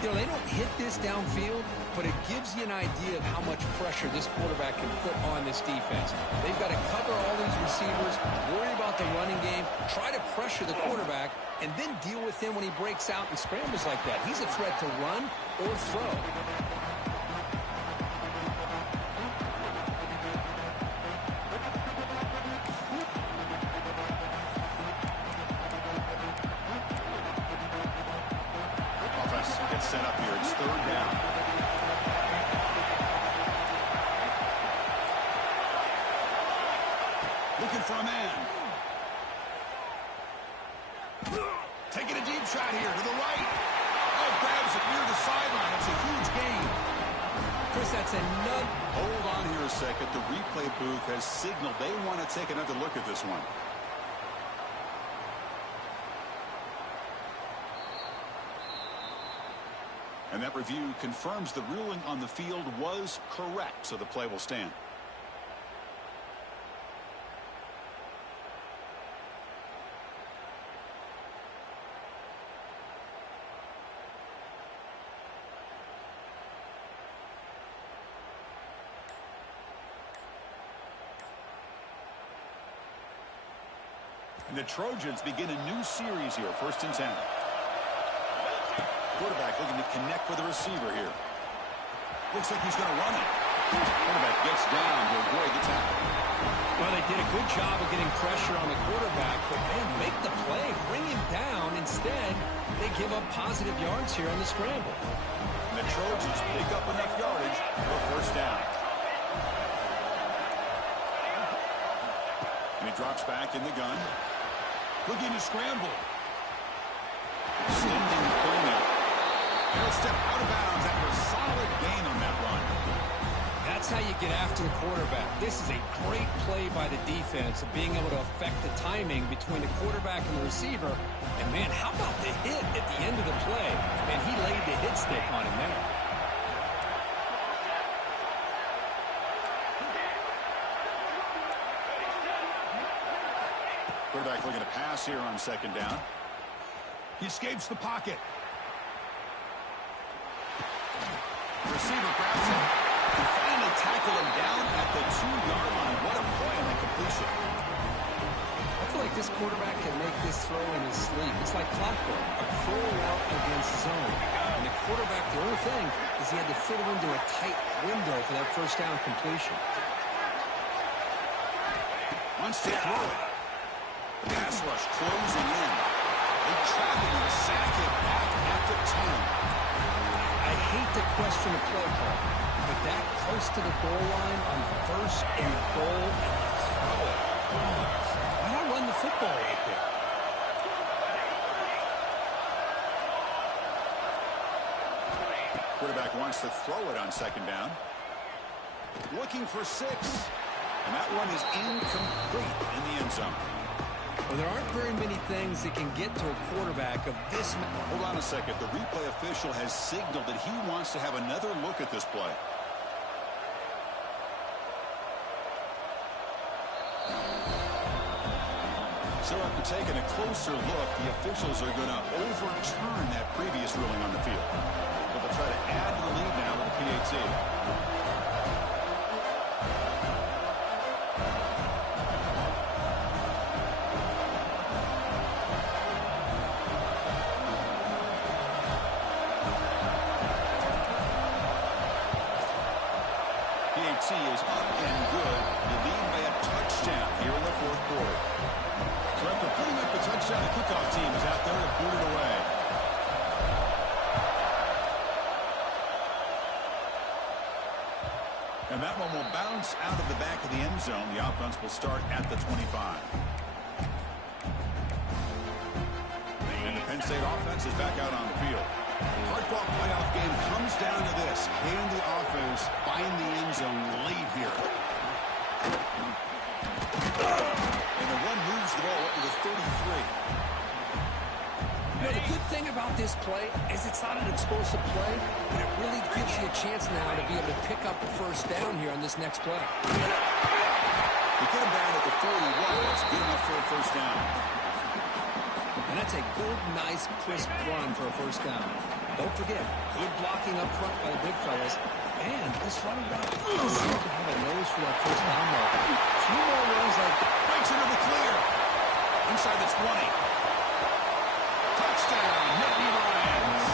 You know, they don't hit this downfield, but it gives you an idea of how much pressure this quarterback can put on this defense. They've got to cover all these receivers, worry about the running game, try to pressure the quarterback, and then deal with him when he breaks out and scrambles like that. He's a threat to run or throw. Set up here. It's third down. Looking for a man. Taking a deep shot here to the right. Oh, grabs it near the sideline. It's a huge gain. Chris, that's a nut. Hold on here a second. The replay booth has signaled they want to take another look at this one. And that review confirms the ruling on the field was correct, so the play will stand. And the Trojans begin a new series here, 1st and 10. Quarterback looking to connect with the receiver here. Looks like he's going to run it. Quarterback gets down to avoid the tackle. Well, they did a good job of getting pressure on the quarterback, but they make the play, bring him down. Instead, they give up positive yards here on the scramble. And the Trojans pick up enough yardage for a first down. And he Drops back in the gun. Looking to scramble. Extending the play now. He'll step out of bounds after a solid gain on that run. That's how you get after the quarterback. This is a great play by the defense of being able to affect the timing between the quarterback and the receiver. And, man, how about the hit at the end of the play? Man, he laid the hit stick on him there. Quarterback looking to pass here on second down. He escapes the pocket. Receiver grabs him. And finally tackle him down at the 2-yard line. What a play on that completion. I feel like this quarterback can make this throw in his sleep. It's like clockwork, a pro route against zone. And the quarterback, the only thing is he had to fit it into a tight window for that first down completion. Wants to throw it. Pass rush closing in. They traffic and sack it back at the 10. I hate to question a play call, but that close to the goal line on first and goal and throw it. Why not run the football right there? Quarterback wants to throw it on second down. Looking for 6. And that one is incomplete in the end zone. Well, there aren't very many things that can get to a quarterback of this. Hold on a second. The replay official has signaled that he wants to have another look at this play. So after taking a closer look, the officials are going to overturn that previous ruling on the field. But they'll try to add to the lead now with the PAT. Is up and good. You lead by a touchdown here in the fourth quarter. So after putting up the touchdown, the kickoff team is out there to boot it away. And that one will bounce out of the back of the end zone. The offense will start at the 25. And the Penn State offense is back out on the field. Hardball playoff game comes down to this. Can the offense find the end zone late here? And the run moves the ball up to the 33. You know, the good thing about this play is it's not an explosive play, but it really gives you a chance now to be able to pick up the first down here on this next play. They get him down at the 41. That's good enough for a first down. And that's a good, nice, crisp run for a first down. Don't forget, good blocking up front by the big fellas. And this running back seems to have a nose for that first down mark. A few more runs like... Breaks into the clear. Inside the 20. Touchdown, Nittany Lions.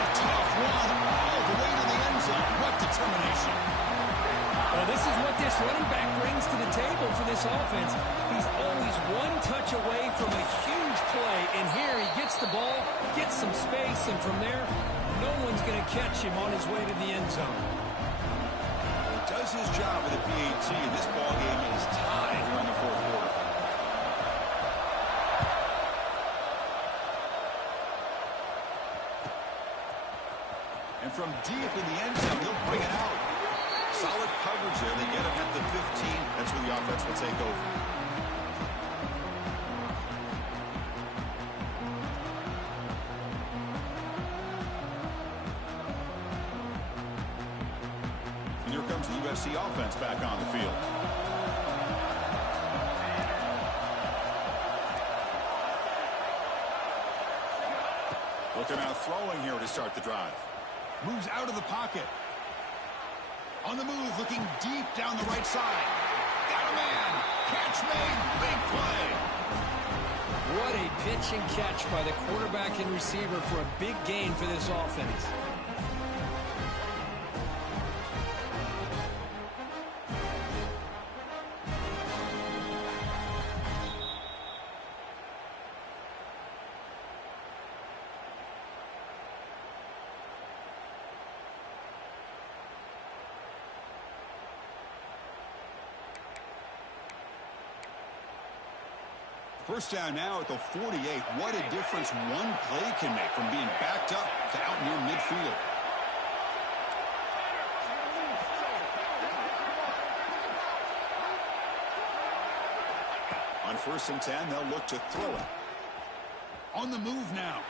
A tough one all the way to the end zone. What determination. Well, this is what this running back brings to the table for this offense. He's always one touch away from a huge play, and here he gets the ball, gets some space, and from there, no one's going to catch him on his way to the end zone. He does his job with the PAT, and this ball game is tied here in the fourth quarter. And from deep in the end zone, he'll bring it out. Solid coverage there. They get him at the 15. That's where the offense will take over. And here comes the USC offense back on the field. Looking out throwing here to start the drive. Moves out of the pocket. On the move, looking deep down the right side. Got a man. Catch made. Big play. What a pitch and catch by the quarterback and receiver for a big gain for this offense. First down now at the 48. What a difference one play can make from being backed up to out near midfield. On 1st and 10, they'll look to throw it. On the move now.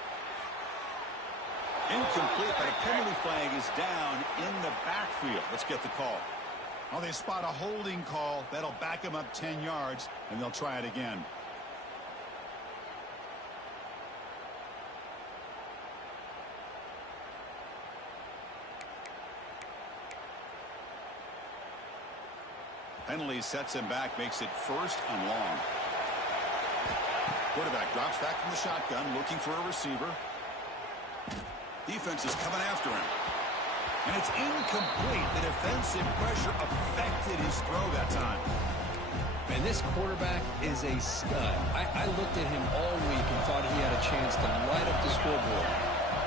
Incomplete, but a penalty flag is down in the backfield. Let's get the call. Well, they spot a holding call. That'll back them up 10 yards, and they'll try it again. Penalty sets him back, makes it 1st and long. Quarterback drops back from the shotgun, looking for a receiver. Defense is coming after him. And it's incomplete. The defensive pressure affected his throw that time. And this quarterback is a stud. I looked at him all week and thought he had a chance to light up the scoreboard.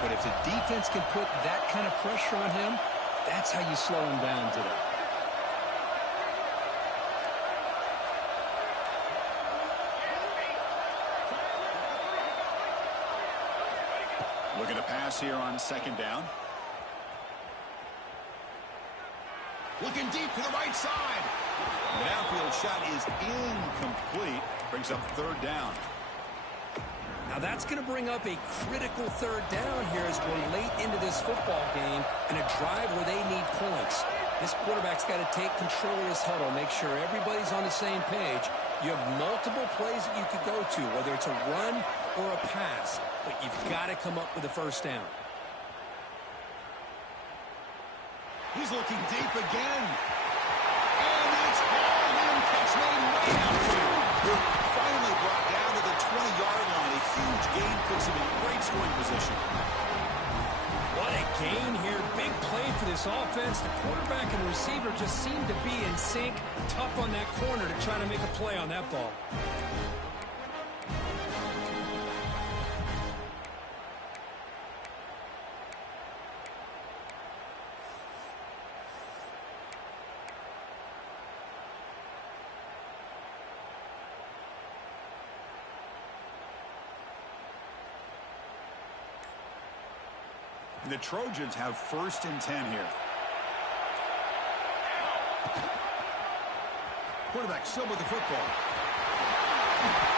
But if the defense can put that kind of pressure on him, that's how you slow him down today. Looking to pass here on 2nd down. Looking deep to the right side. The downfield shot is incomplete. Brings up 3rd down. Now that's going to bring up a critical 3rd down here as we're late into this football game and a drive where they need points. This quarterback's got to take control of this huddle, make sure everybody's on the same page. You have multiple plays that you could go to, whether it's a run or a pass, but you've got to come up with a 1st down. He's looking deep again. And that's hauled in. Catch made way out. Finally brought down to the 20-yard line. A huge gain puts him in great scoring position. What a gain here. Big play for this offense. The quarterback and receiver just seem to be in sync. Tough on that corner to try to make a play on that ball. The Trojans have 1st and 10 here. Quarterback still with the football.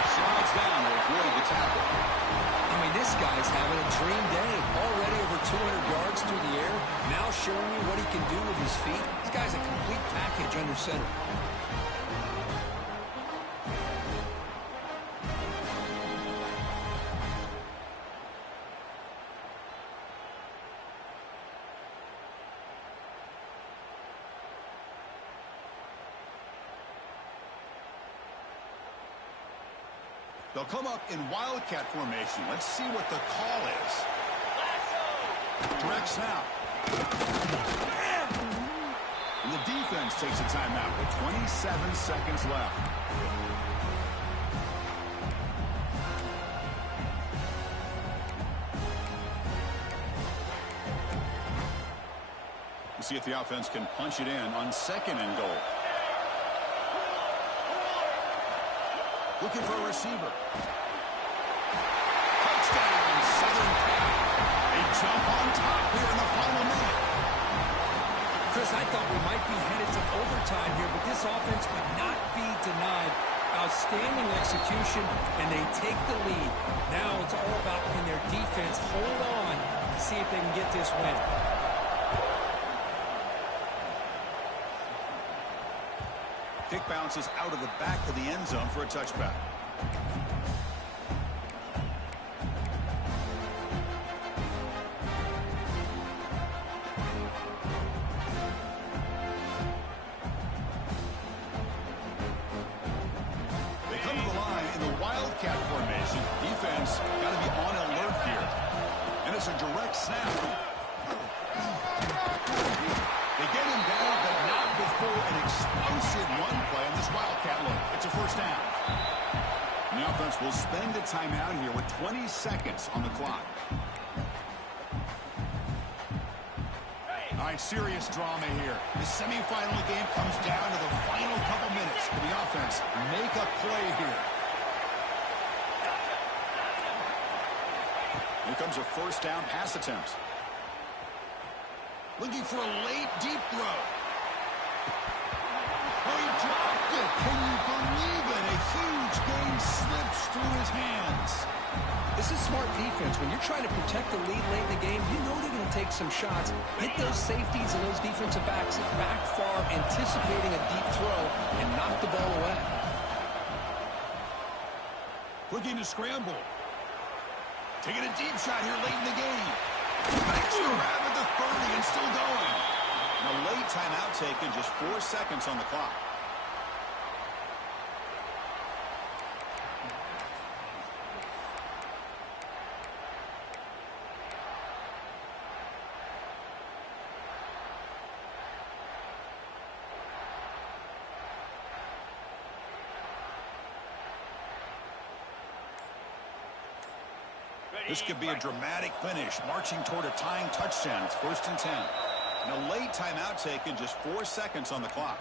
Slides down to avoid the tackle. I mean, this guy's having a dream day. Already over 200 yards through the air. Now showing you what he can do with his feet. This guy's a complete package under center. They'll come up in wildcat formation. Let's see what the call is. Direct snap. And the defense takes a timeout with 27 seconds left. We'll see if the offense can punch it in on 2nd and goal. Looking for a receiver. Touchdown, Southern Cal. They jump on top here in the final minute. Chris, I thought we might be headed to overtime here, but this offense would not be denied. Outstanding execution, and they take the lead. Now it's all about can their defense hold on to see if they can get this win. Kick bounces out of the back of the end zone for a touchback. They come to the line in the wildcat formation. Defense got to be on alert here. And it's a direct snap. They get him down, but not before an explosive run play on this wildcat look. It's a 1st down. And the offense will spend a timeout here with 20 seconds on the clock. All right, serious drama here. The semifinal game comes down to the final couple minutes. Can the offense make a play here? Here comes a first down pass attempt. Looking for a late, deep throw. Oh, he dropped it. Can you believe it? A huge gain slips through his hands. This is smart defense. When you're trying to protect the lead late in the game, you know they're going to take some shots, hit those safeties and those defensive backs back far, anticipating a deep throw, and knock the ball away. Looking to scramble. Taking a deep shot here late in the game. Makes the grab at the 30 and still going. And a late timeout taken, just 4 seconds on the clock. This could be a dramatic finish, marching toward a tying touchdown. It's 1st and 10. And a late timeout taken, just 4 seconds on the clock.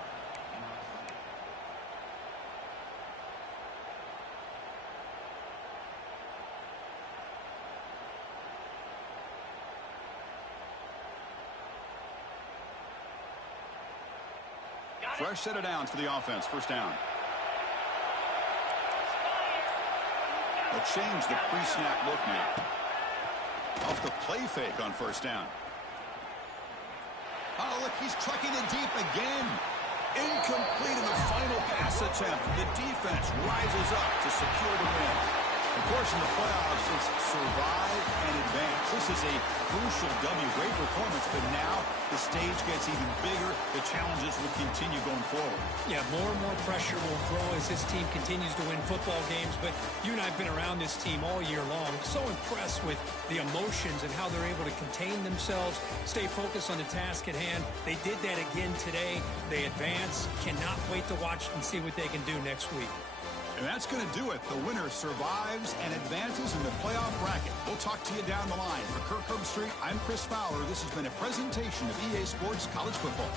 Fresh set of downs for the offense. First down. They'll change the pre-snap look now. Off the play fake on first down. Oh, look, he's trucking it deep again. Incomplete in the final pass attempt. The defense rises up to secure the win. Of course, in the playoffs, it's survive and advance. This is a crucial W. Great performance, but now the stage gets even bigger. The challenges will continue going forward. Yeah, more and more pressure will grow as this team continues to win football games, but you and I have been around this team all year long. So impressed with the emotions and how they're able to contain themselves, stay focused on the task at hand. They did that again today. They advance. Cannot wait to watch and see what they can do next week. And that's going to do it. The winner survives and advances in the playoff bracket. We'll talk to you down the line. For Kirk Herbstreit, I'm Chris Fowler. This has been a presentation of EA Sports College Football.